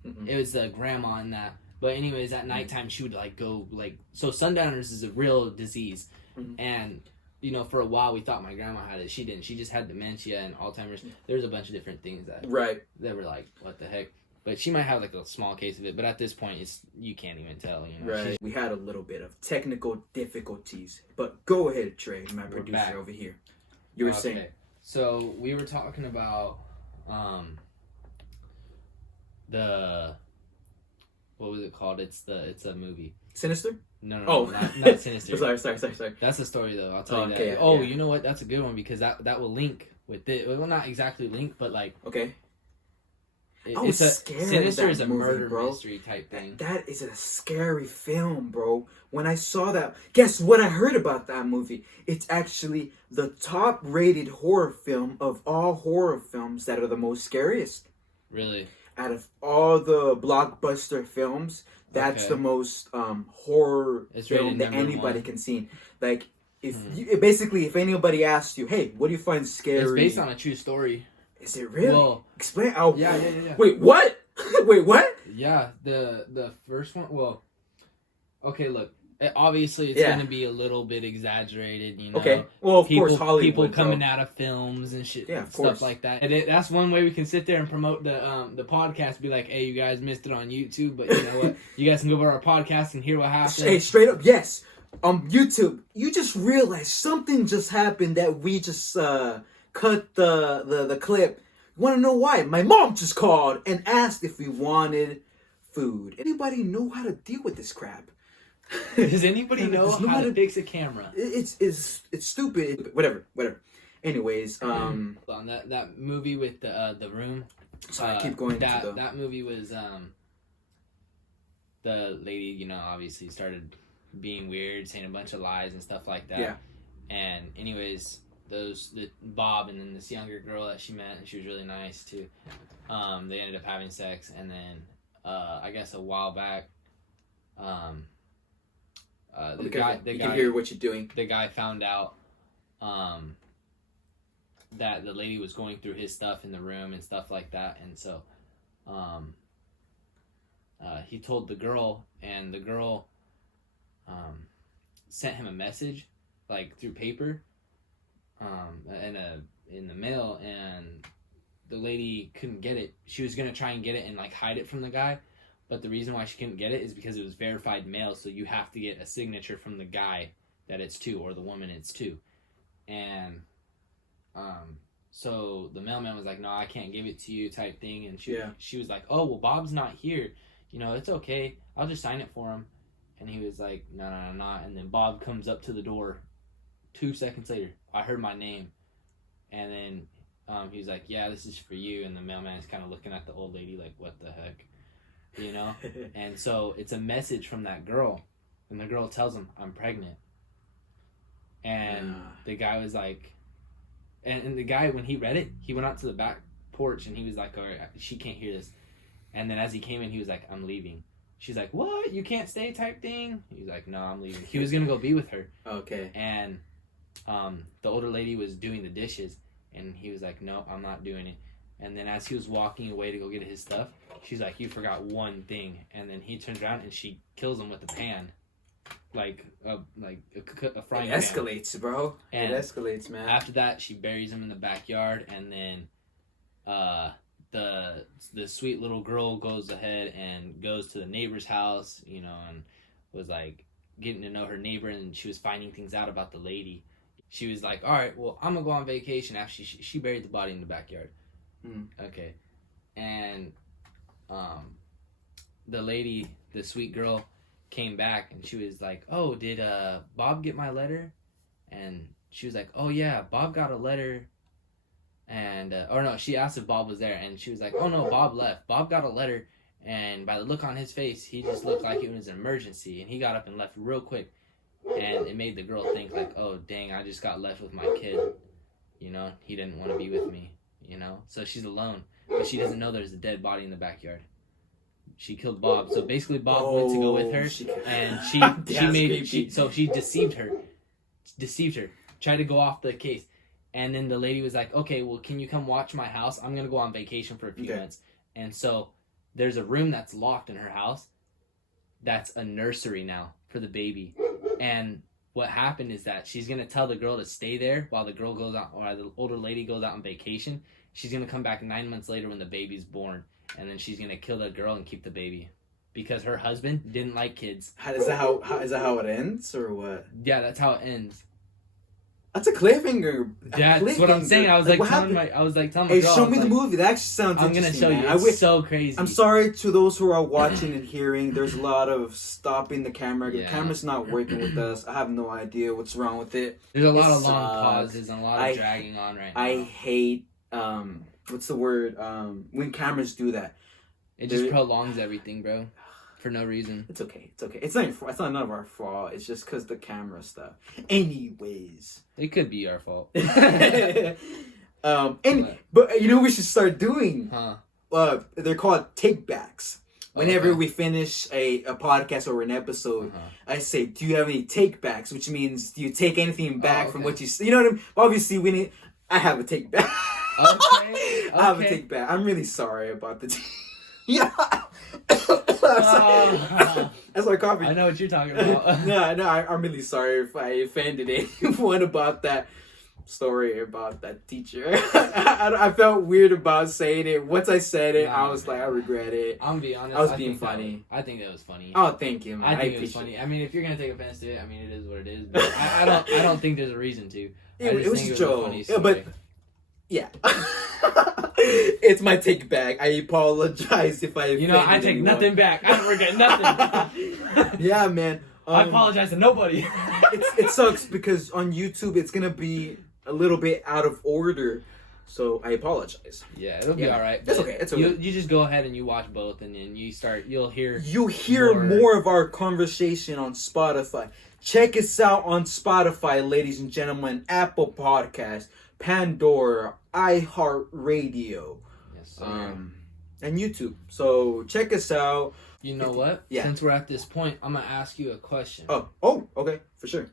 Mm-hmm. It was the grandma in that. But anyways, at nighttime she would like go like, so sundowners is a real disease, and you know, for a while we thought my grandma had it. She didn't. She just had dementia and Alzheimer's. There's a bunch of different things that were like, what the heck. But she might have like a small case of it. But at this point, you can't even tell. You know. Right. We had a little bit of technical difficulties, but go ahead, Trey, my producer over here. You were saying. So we were talking about the what was it called? It's a movie. Sinister? No, not Sinister. sorry. That's the story though. I'll tell you that. Okay, Oh, you know what? That's a good one because that will link with it. Well, not exactly link, but like okay. It's scared Sinister of is that a movie, murder bro. mystery type thing. That is a scary film, bro. When I saw that, guess what I heard about that movie? It's actually the top-rated horror film of all horror films that are the most scariest. Really? Out of all the blockbuster films, that's Okay. the most horror It's film rated that number anybody one. can see. Like, if anybody asked you, hey, what do you find scary? It's based on a true story. Is it really? Well, Explain. Oh, yeah. Wait, what? Wait, what? Yeah, the first one. Well, okay, look. Obviously, it's Yeah. going to be a little bit exaggerated, you know. Okay. Well, of people, course, Hollywood. people coming bro. out of films and shit, Yeah, of stuff course. like that. And that's one way we can sit there and promote the podcast. Be like, hey, you guys missed it on YouTube, but you know what? You guys can go over our podcast and hear what happened. Hey, straight up, yes. YouTube, you just realized something just happened that we just cut the clip. You want to know why? My mom just called and asked if we wanted food. Anybody know how to deal with this crap? Does anybody know Does how nobody- to fix a camera? It's stupid. Whatever. Anyways, On that movie with the room. sorry, keep going. That movie was the lady, you know, obviously started being weird, saying a bunch of lies and stuff like that. Yeah. And anyways, the Bob and then this younger girl that she met, and she was really nice too. They ended up having sex, and then I guess a while back, the guy can hear what you're doing. the guy found out that the lady was going through his stuff in the room and stuff like that, and so he told the girl, and the girl sent him a message like through paper in the mail, and the lady couldn't get it. She was gonna try and get it and like hide it from the guy, but the reason why she couldn't get it is because it was verified mail, so you have to get a signature from the guy that it's to, or the woman it's to. And so the mailman was like, no, I can't give it to you type thing. And she was like, oh, well, Bob's not here. You know, it's okay. I'll just sign it for him. And he was like, no. And then Bob comes up to the door 2 seconds later. I heard my name. And then he was like, yeah, this is for you. And the mailman is kind of looking at the old lady like, what the heck? You know? And so it's a message from that girl. And the girl tells him, I'm pregnant. And the guy was like, and the guy, when he read it, he went out to the back porch and he was like, all right, she can't hear this. And then as he came in, he was like, I'm leaving. She's like, what? You can't stay type thing? He's like, no, I'm leaving. He was going to go be with her. Okay. And the older lady was doing the dishes. And he was like, no, I'm not doing it. And then as he was walking away to go get his stuff, she's like, you forgot one thing. And then he turns around and she kills him with a pan. Like a frying pan. It escalates, bro. And it escalates, man. After that, she buries him in the backyard, and then the sweet little girl goes ahead and goes to the neighbor's house, you know, and was like getting to know her neighbor, and she was finding things out about the lady. She was like, all right, well, I'm gonna go on vacation after she buried the body in the backyard. Okay. And the lady, the sweet girl, came back and she was like, oh, did Bob get my letter? And she was like, oh yeah, Bob got a letter. And or no, she asked if Bob was there, and she was like, oh no, Bob left. Bob got a letter, and by the look on his face, he just looked like it was an emergency, and he got up and left real quick. And it made the girl think like, oh dang, I just got left with my kid, you know, he didn't want to be with me, you know. So she's alone, but she doesn't know there's a dead body in the backyard. She killed Bob. So basically Bob went to go with her, and she deceived her, tried to go off the case. And then the lady was like, okay, well, can you come watch my house? I'm going to go on vacation for a few months. And so there's a room that's locked in her house that's a nursery now for the baby. And what happened is that she's going to tell the girl to stay there while the girl goes out, or the older lady goes out on vacation. She's going to come back 9 months later when the baby's born. And then she's going to kill the girl and keep the baby. Because her husband didn't like kids. Is that how it ends, or what? Yeah, that's how it ends. That's a cliffhanger. That's what I'm saying. I was like what telling happened? my Hey, girl, show I was me the like, movie. That actually sounds I'm gonna interesting, show you. man. It's so crazy. I'm sorry to those who are watching and hearing. There's a lot of stopping the camera. The Yeah. camera's not working with us. I have no idea what's wrong with it. There's a lot It of long sucks. pauses and a lot of dragging on right now. I hate what's the word? When cameras do that. It just prolongs everything, bro, for no reason. It's okay. It's okay. It's not none of our fault. It's just because the camera stuff. Anyways. It could be our fault. But you know what we should start doing? Huh? They're called take backs. Whenever Okay. we finish a podcast or an episode, I say, "Do you have any take backs?" Which means, do you take anything back from what you? You know what I mean? Obviously, I have a take back. Okay. I have a take back. I'm really sorry about the. Yeah. That's my coffee. I know what you're talking about. no, I'm really sorry if I offended anyone about that story about that teacher. I felt weird about saying it. Once I said it, I was like, I regret it. I'm gonna be honest. I was being funny. I think that was funny. Oh, thank you, man. I think it was funny. I mean, if you're gonna take offense to it, I mean, it is what it is. But I don't think there's a reason to. It was a joke. Yeah, but yeah. It's my take back. I apologize if I. I take nothing back. I forget nothing. Yeah, man. I apologize to nobody. It sucks because on YouTube it's gonna be a little bit out of order, so I apologize. Yeah, it'll be all right. It's okay. It's okay. You just go ahead and you watch both, and then you'll hear. You hear more of our conversation on Spotify. Check us out on Spotify, ladies and gentlemen. Apple Podcast, Pandora, iHeartRadio, Yes, sir. and YouTube. So check us out. You know what? Yeah. Since we're at this point, I'm gonna ask you a question. Oh, okay, for sure.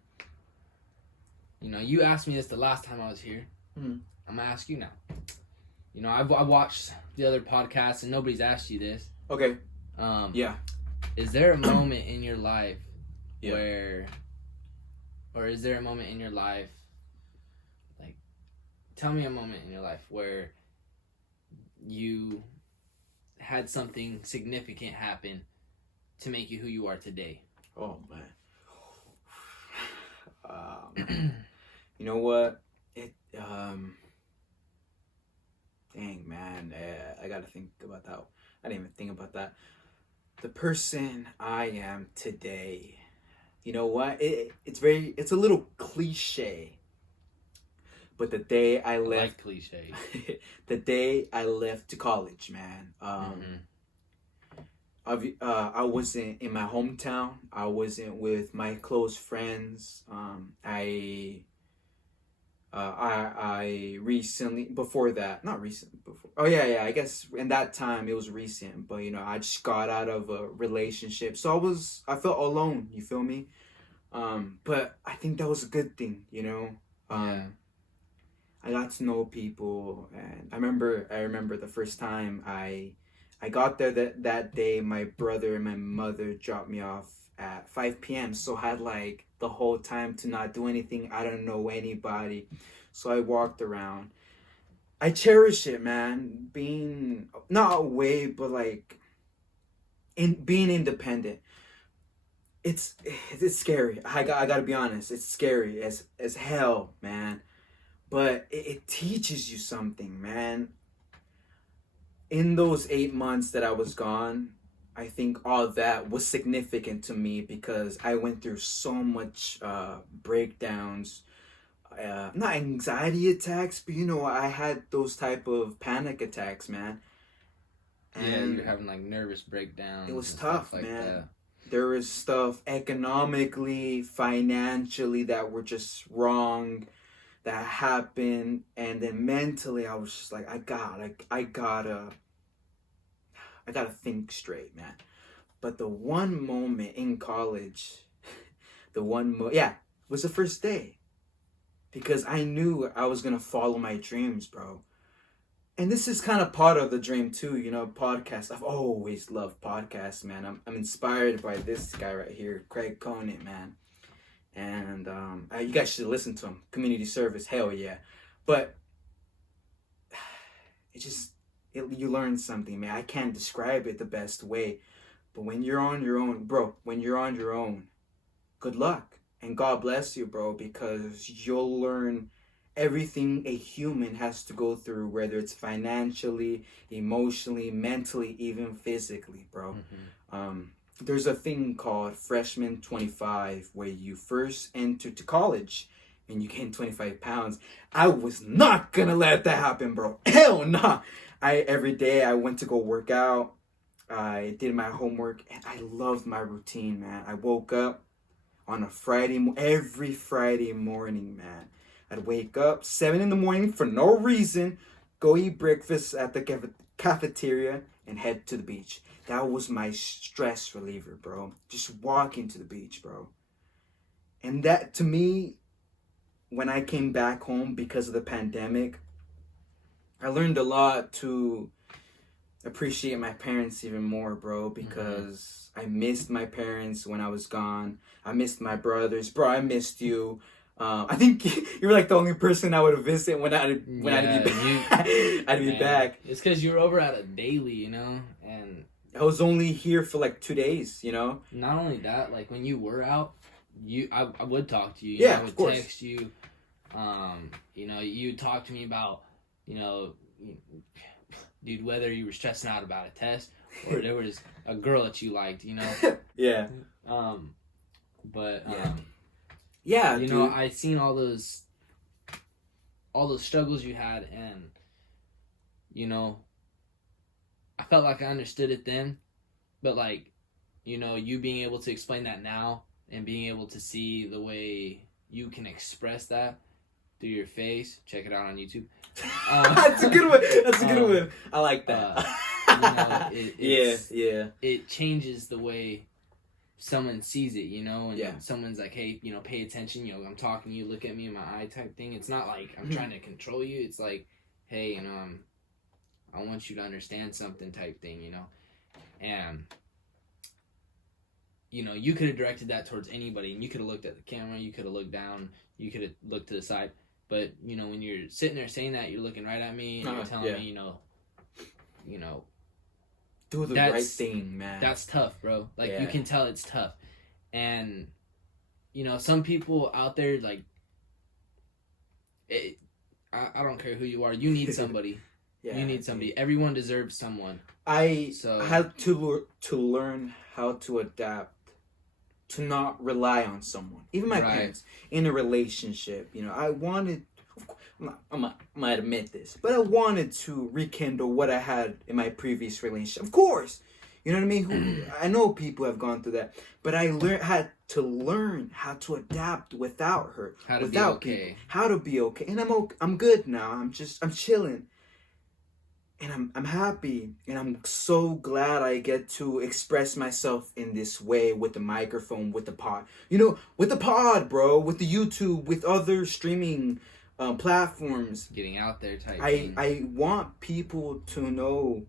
You asked me this the last time I was here. Mm-hmm. I'm gonna ask you now. I watched the other podcasts and nobody's asked you this. Okay. Yeah. Is there a moment in your life or is there a moment in your life, like, tell me a moment in your life where you had something significant happen to make you who you are today? Oh, man. You know what? Dang, man. I gotta think about that. I didn't even think about that. The person I am today. You know what? It's a little cliche. But the day I left. I like cliche. The day I left to college, man. I wasn't in my hometown. I wasn't with my close friends. I recently, before that, not recent, before. Oh yeah. I guess in that time it was recent, but I just got out of a relationship, so I felt alone. You feel me? But I think that was a good thing. Yeah. I got to know people, and I remember the first time I got there that day. My brother and my mother dropped me off at 5 p.m. So I had like the whole time to not do anything. I don't know anybody, so I walked around. I cherish it, man. Being not away, but like being independent. It's scary. I gotta be honest. It's scary as hell, man. But it teaches you something, man. In those 8 months that I was gone, I think all that was significant to me because I went through so much breakdowns, not anxiety attacks, but I had those type of panic attacks, man. And you're having like nervous breakdowns. It was tough, like man. that. There was stuff economically, financially that were just wrong, that happened, and then mentally I was just like, I gotta think straight, man. But the one moment in college, was the first day, because I knew I was gonna follow my dreams, bro. And this is kind of part of the dream too, podcasts. I've always loved podcasts, man. I'm inspired by this guy right here, Craig Conant, man. And you guys should listen to him. Community service, hell yeah. But you learn something, man. I can't describe it the best way. But when you're on your own, bro, good luck. And God bless you, bro, because you'll learn everything a human has to go through, whether it's financially, emotionally, mentally, even physically, bro. There's a thing called Freshman 25 where you first enter to college and you gain 25 pounds. I was not gonna let that happen, bro. Hell nah. Every day I went to go work out. I did my homework and I loved my routine, man. I woke up on a every Friday morning, man. I'd wake up 7 in the morning for no reason, go eat breakfast at the cafeteria, and head to the beach. That was my stress reliever, bro. Just walking to the beach, bro. And that, to me, when I came back home because of the pandemic, I learned a lot to appreciate my parents even more, bro, because I missed my parents when I was gone. I missed my brothers. Bro, I missed you. I think you were like the only person I would visit when I'd be back. I'd be back. It's because you were over at a daily, you know, and I was only here for like 2 days, you know. Not only that, like when you were out, I would talk to you. Yeah, I would of course. text you. You know, you'd talk to me about, you know, dude, whether you were stressing out about a test or there was a girl that you liked, you know. Yeah. Yeah, you dude. know, I seen all those struggles you had, and you know, I felt like I understood it then, but like, you know, you being able to explain that now and being able to see the way you can express that through your face, check it out on YouTube. That's a good one. That's a good one. I like that. You know, it changes the way someone sees it, you know, and someone's like, hey, you know, pay attention, you know, I'm talking to you, look at me in my eye type thing. It's not like I'm trying to control you. It's like, hey, you know, I want you to understand something type thing, you know. And, you know, you could have directed that towards anybody, and you could have looked at the camera, you could have looked down, you could have looked to the side. But, you know, when you're sitting there saying that, you're looking right at me, and you're telling me, you know, do the right thing, man. That's tough, bro. Like, you can tell it's tough. And, you know, some people out there, like, I don't care who you are. You need somebody. You need somebody. Everyone deserves someone. I had to learn how to adapt, to not rely on someone. Even my parents. In a relationship, you know, I wanted... I might admit this, but I wanted to rekindle what I had in my previous relationship. Of course, you know what I mean. I know people have gone through that, but I had to learn how to adapt without her, without people, how to be okay. And I'm good now. I'm chilling, and I'm happy, and I'm so glad I get to express myself in this way with the microphone, with the pod. You know, with the pod, bro, with the YouTube, with other streaming platforms, getting out there type thing. I want people to know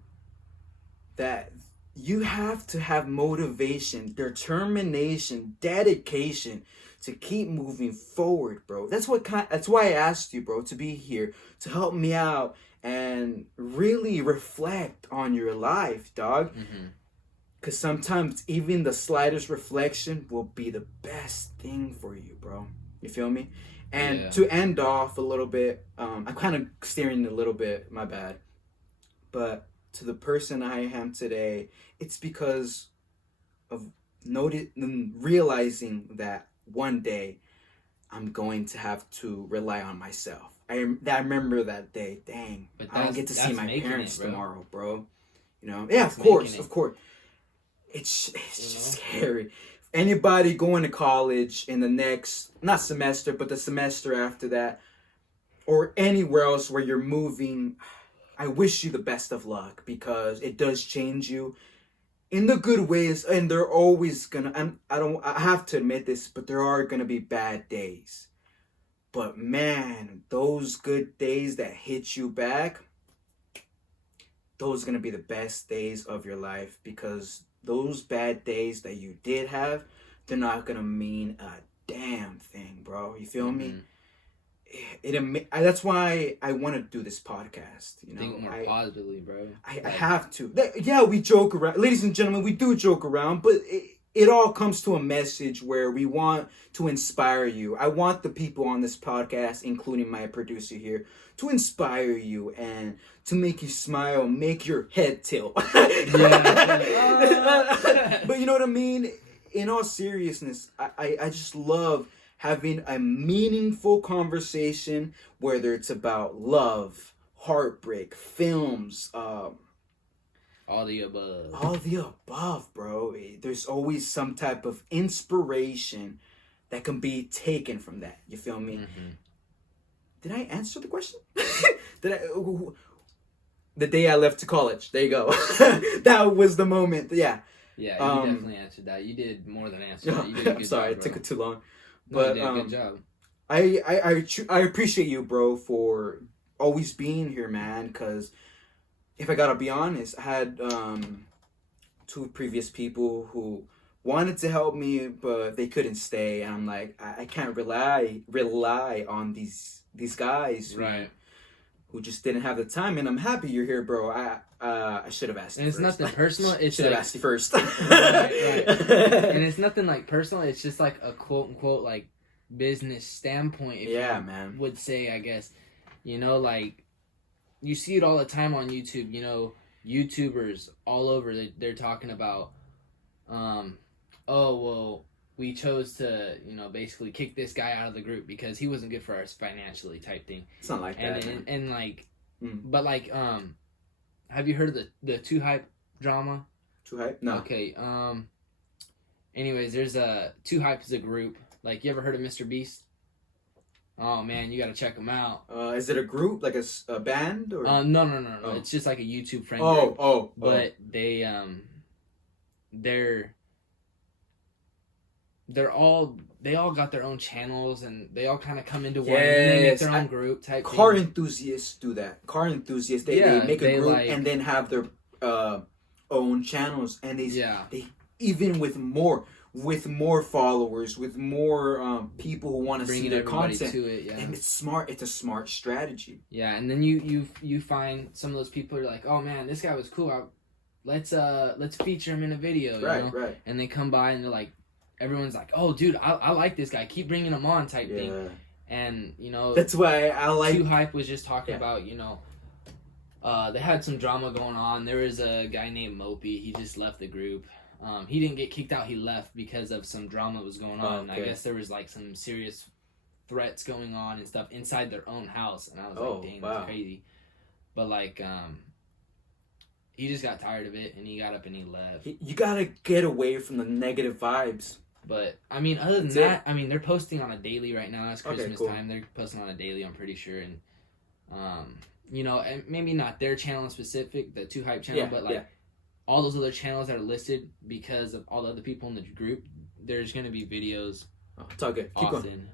that you have to have motivation, determination, dedication to keep moving forward, bro. That's why I asked you, bro, to be here to help me out and really reflect on your life, dog. Because sometimes even the slightest reflection will be the best thing for you, bro. You feel me? And to end off a little bit, I'm kind of steering a little bit, my bad. But to the person I am today, it's because of realizing that one day I'm going to have to rely on myself. I remember that day. Dang, I don't get to see my parents tomorrow, bro. You know? Yeah, of course. It's just scary. Anybody going to college in the next, not semester, but the semester after that, or anywhere else where you're moving, I wish you the best of luck, because it does change you in the good ways, and they're always gonna, I have to admit this, but there are gonna be bad days. But man, those good days that hit you back, those are gonna be the best days of your life, because those bad days that you did have, they're not gonna mean a damn thing, bro. You feel me? That's why I want to do this podcast. You know, think more positively, bro. I have to. Yeah, we joke around, ladies and gentlemen. We do joke around, but it all comes to a message where we want to inspire you. I want the people on this podcast, including my producer here, to inspire you and to make you smile, make your head tilt. Yeah. But you know what I mean? In all seriousness, I just love having a meaningful conversation, whether it's about love, heartbreak, films, all the above. all the above, bro. There's always some type of inspiration that can be taken from that. You feel me? Mm-hmm. Did I answer the question? Did I? The day I left to college. There you go. That was the moment. Yeah. Yeah, you definitely answered that. You did more than answer that. You did a good sorry, job, it took it too long. No, But you did a good job. I appreciate you, bro, for always being here, man. Because if I gotta be honest, I had two previous people who wanted to help me, but they couldn't stay, and I'm like, I can't rely on these guys, who just didn't have the time. And I'm happy you're here, bro. I should have asked. And it's nothing personal. It's should have like, asked you first. right. And it's nothing like personal. It's just like a quote unquote like business standpoint. If Yeah, you man. would say, I guess, you know, like you see it all the time on YouTube. You know, YouTubers all over. They're talking about, oh well, we chose to, you know, basically kick this guy out of the group because he wasn't good for us financially, type thing. It's not like that. And like, but like, have you heard of the Too Hype drama? Too Hype? No. Okay. Anyways, there's Too Hype is a group. Like, you ever heard of Mr. Beast? Oh man, you gotta check them out. Is it a group, like a band, or? No. Oh. It's just like a YouTube friend group. But they they all got their own channels, and they all kind of come into one, and they make their own group type car thing. enthusiasts do that. Car enthusiasts, they make a group, like, and then have their own channels, and they even with more followers, with more people who want to see their content to it, yeah. And it's smart. It's a smart strategy. Yeah, and then you find some of those people are like, oh man, this guy was cool. Let's feature him in a video, you know? Right. And they come by and they're like, everyone's like, oh dude, I like this guy. Keep bringing him on, type thing. And you know, that's why I like. Too Hype was just talking about, you know, they had some drama going on. There was a guy named Mopey. He just left the group. He didn't get kicked out. He left because of some drama that was going on. I guess there was like some serious threats going on and stuff inside their own house. And I was like, dang, that's crazy. But like, he just got tired of it and he got up and he left. You gotta get away from the negative vibes. But I mean, other than that, I mean, they're posting on a daily right now. It's Christmas time. They're posting on a daily, I'm pretty sure. And you know, and maybe not their channel in specific, the Too Hype channel, but like all those other channels that are listed because of all the other people in the group, there's gonna be videos. Oh, it's all good. Keep going.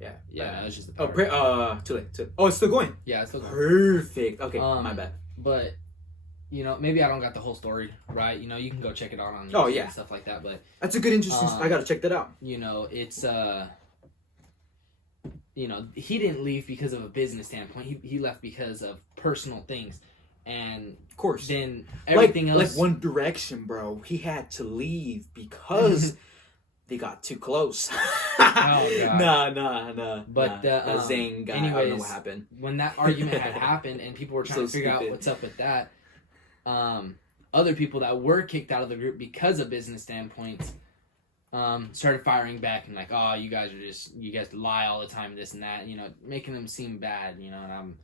Yeah, that was just the part. Too late. Oh, it's still going. Yeah, it's still going. Perfect. Okay, my bad. But you know, maybe I don't got the whole story right. You know, you can go check it out on YouTube and stuff like that. But that's a good, interesting. I gotta check that out. You know, it's you know, he didn't leave because of a business standpoint. He left because of personal things, and of course, then everything else. Like One Direction, bro. He had to leave because they got too close. Oh god. Nah. But the Zayn guy. Anyways, I don't know what happened. When that argument had happened and people were trying to figure out what's up with that, other people that were kicked out of the group because of business standpoints started firing back and like, oh, you guys lie all the time, this and that, you know, making them seem bad, you know. And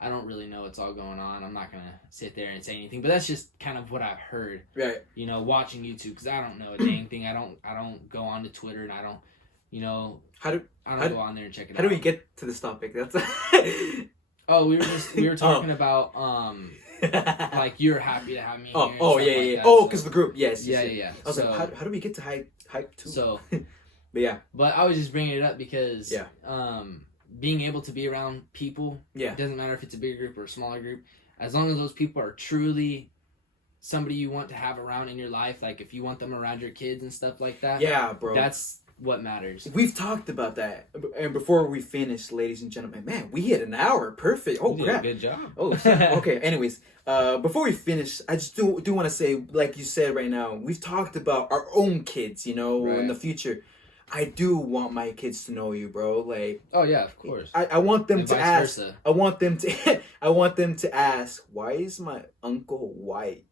I don't really know what's all going on. I'm not gonna sit there and say anything, but that's just kind of what I've heard. Right. You know, watching YouTube, because I don't know a dang thing. I don't go on to Twitter, and I don't, you know, I don't go on there and check it out. How do we get to this topic? That's. Oh, we were talking about like, you're happy to have me here. Yeah. Oh, because the group. Yes. Yeah. I was like, how do we get to hype too? So, but I was just bringing it up because being able to be around people, it doesn't matter if it's a bigger group or a smaller group, as long as those people are truly somebody you want to have around in your life, like if you want them around your kids and stuff like that. Yeah, bro. That's what matters. We've talked about that. And before we finish, ladies and gentlemen, man, we hit an hour. Perfect. Oh, You did crap. a good job. Oh, okay. Anyways, before we finish, I just do want to say, like you said right now, we've talked about our own kids, in Right. the future. I do want my kids to know you, bro. Like, Oh yeah, of course. I want them And to vice ask. versa. I want them to. I want them to ask, why is my uncle white?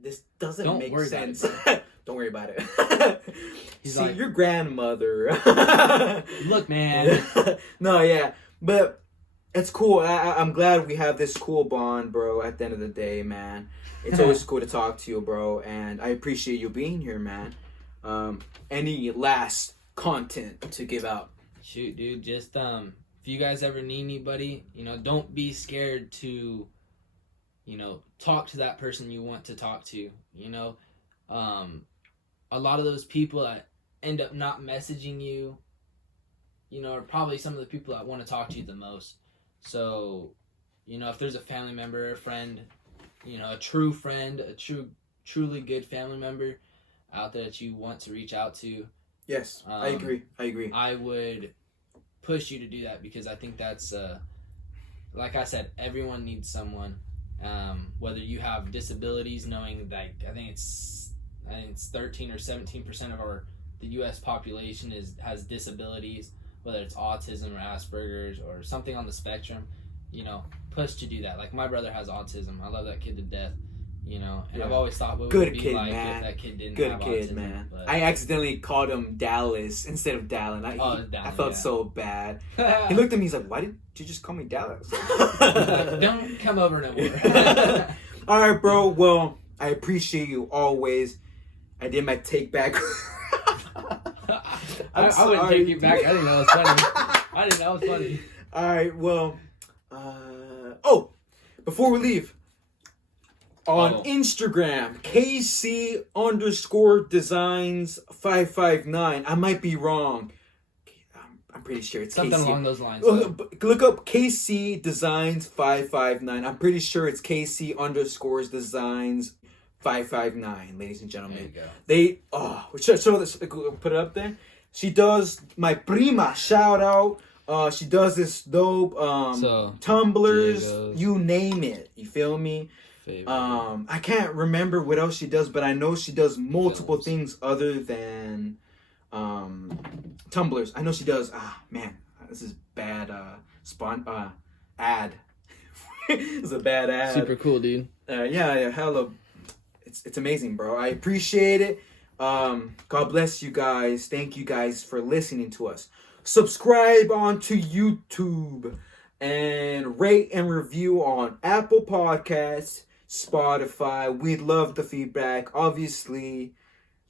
This doesn't Don't make worry about sense. it, Don't worry about it. He's See, like- your grandmother. Look, man. No, yeah, but it's cool. I'm glad we have this cool bond, bro. At the end of the day, man, it's always cool to talk to you, bro, and I appreciate you being here, man. Any last content to give out? Shoot, dude. Just if you guys ever need anybody, don't be scared to, talk to that person you want to talk to. A lot of those people that end up not messaging you, are probably some of the people that want to talk to you the most. So, if there's a family member, a friend, a true friend, a truly good family member out there that you want to reach out to, Yes, I agree. I would push you to do that, because I think that's, like I said, everyone needs someone. Whether you have disabilities, knowing that I think it's 13 or 17% of the U.S. population has disabilities, whether it's autism or Asperger's or something on the spectrum, push to do that. Like my brother has autism. I love that kid to death. And Yeah. I've always thought what Good would it be kid, like man. if that kid didn't Good have kid, autism. man. But, I accidentally called him Dallas instead of Dallin. I Dallin, felt yeah. so bad. He looked at me. He's like, "Why did you just call me Dallas?" Don't come over no more. All right, bro. Well, I appreciate you always. I did my take back. I wouldn't take you back. I didn't know it was funny. All right. Well, before we leave, on Instagram, KC_designs559. I might be wrong. I'm pretty sure it's Something KC. along those lines. Look up KC Designs 559. I'm pretty sure it's KC_designs 559, ladies and There you gentlemen. go. Show this. Put it up there. She does my prima shout out. She does this dope tumblers. Diego's. You name it. You feel me? Favorite. I can't remember what else she does, but I know she does multiple Films. things other than tumblers. I know she does. Man, this is bad. Ad. This is a bad ad. Super cool, dude. Yeah. Hella. It's amazing, bro. I appreciate it. God bless you guys. Thank you guys for listening to us. Subscribe onto YouTube and rate and review on Apple Podcasts, Spotify. We'd love the feedback. Obviously,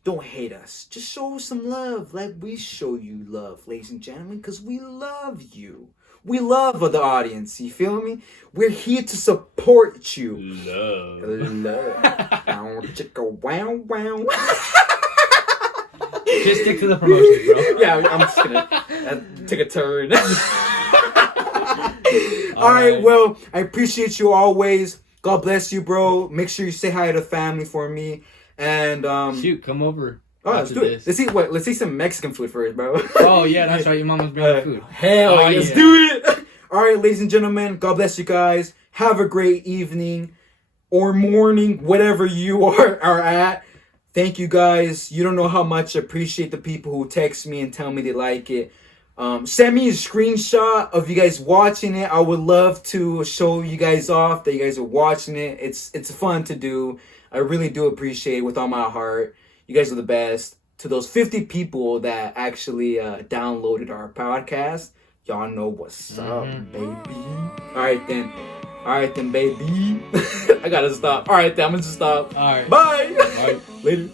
don't hate us. Just show us some love like we show you love, ladies and gentlemen, because we love you. We love the audience. You feel me? We're here to support you. Love. Wow, chicka, wow, wow. Just stick to the promotions, bro. Yeah, I'm just gonna take a turn. All right, well, I appreciate you always. God bless you, bro. Make sure you say hi to the family for me. And Shoot, come over. let's after do it. this. Let's eat some Mexican food first, bro. Oh yeah, that's right. Your mama's bringing food. Hell, Oh, let's yeah. do it. All right, ladies and gentlemen, God bless you guys. Have a great evening or morning, whatever you are at. Thank you guys. You don't know how much I appreciate the people who text me and tell me they like it. Send me a screenshot of you guys watching it. I would love to show you guys off that you guys are watching it. It's fun to do. I really do appreciate it with all my heart. You guys are the best. To those 50 people that actually downloaded our podcast, y'all know what's up, baby. All right then, baby. I gotta stop. All right then, I'm gonna just stop. All right. Bye. All right. Later.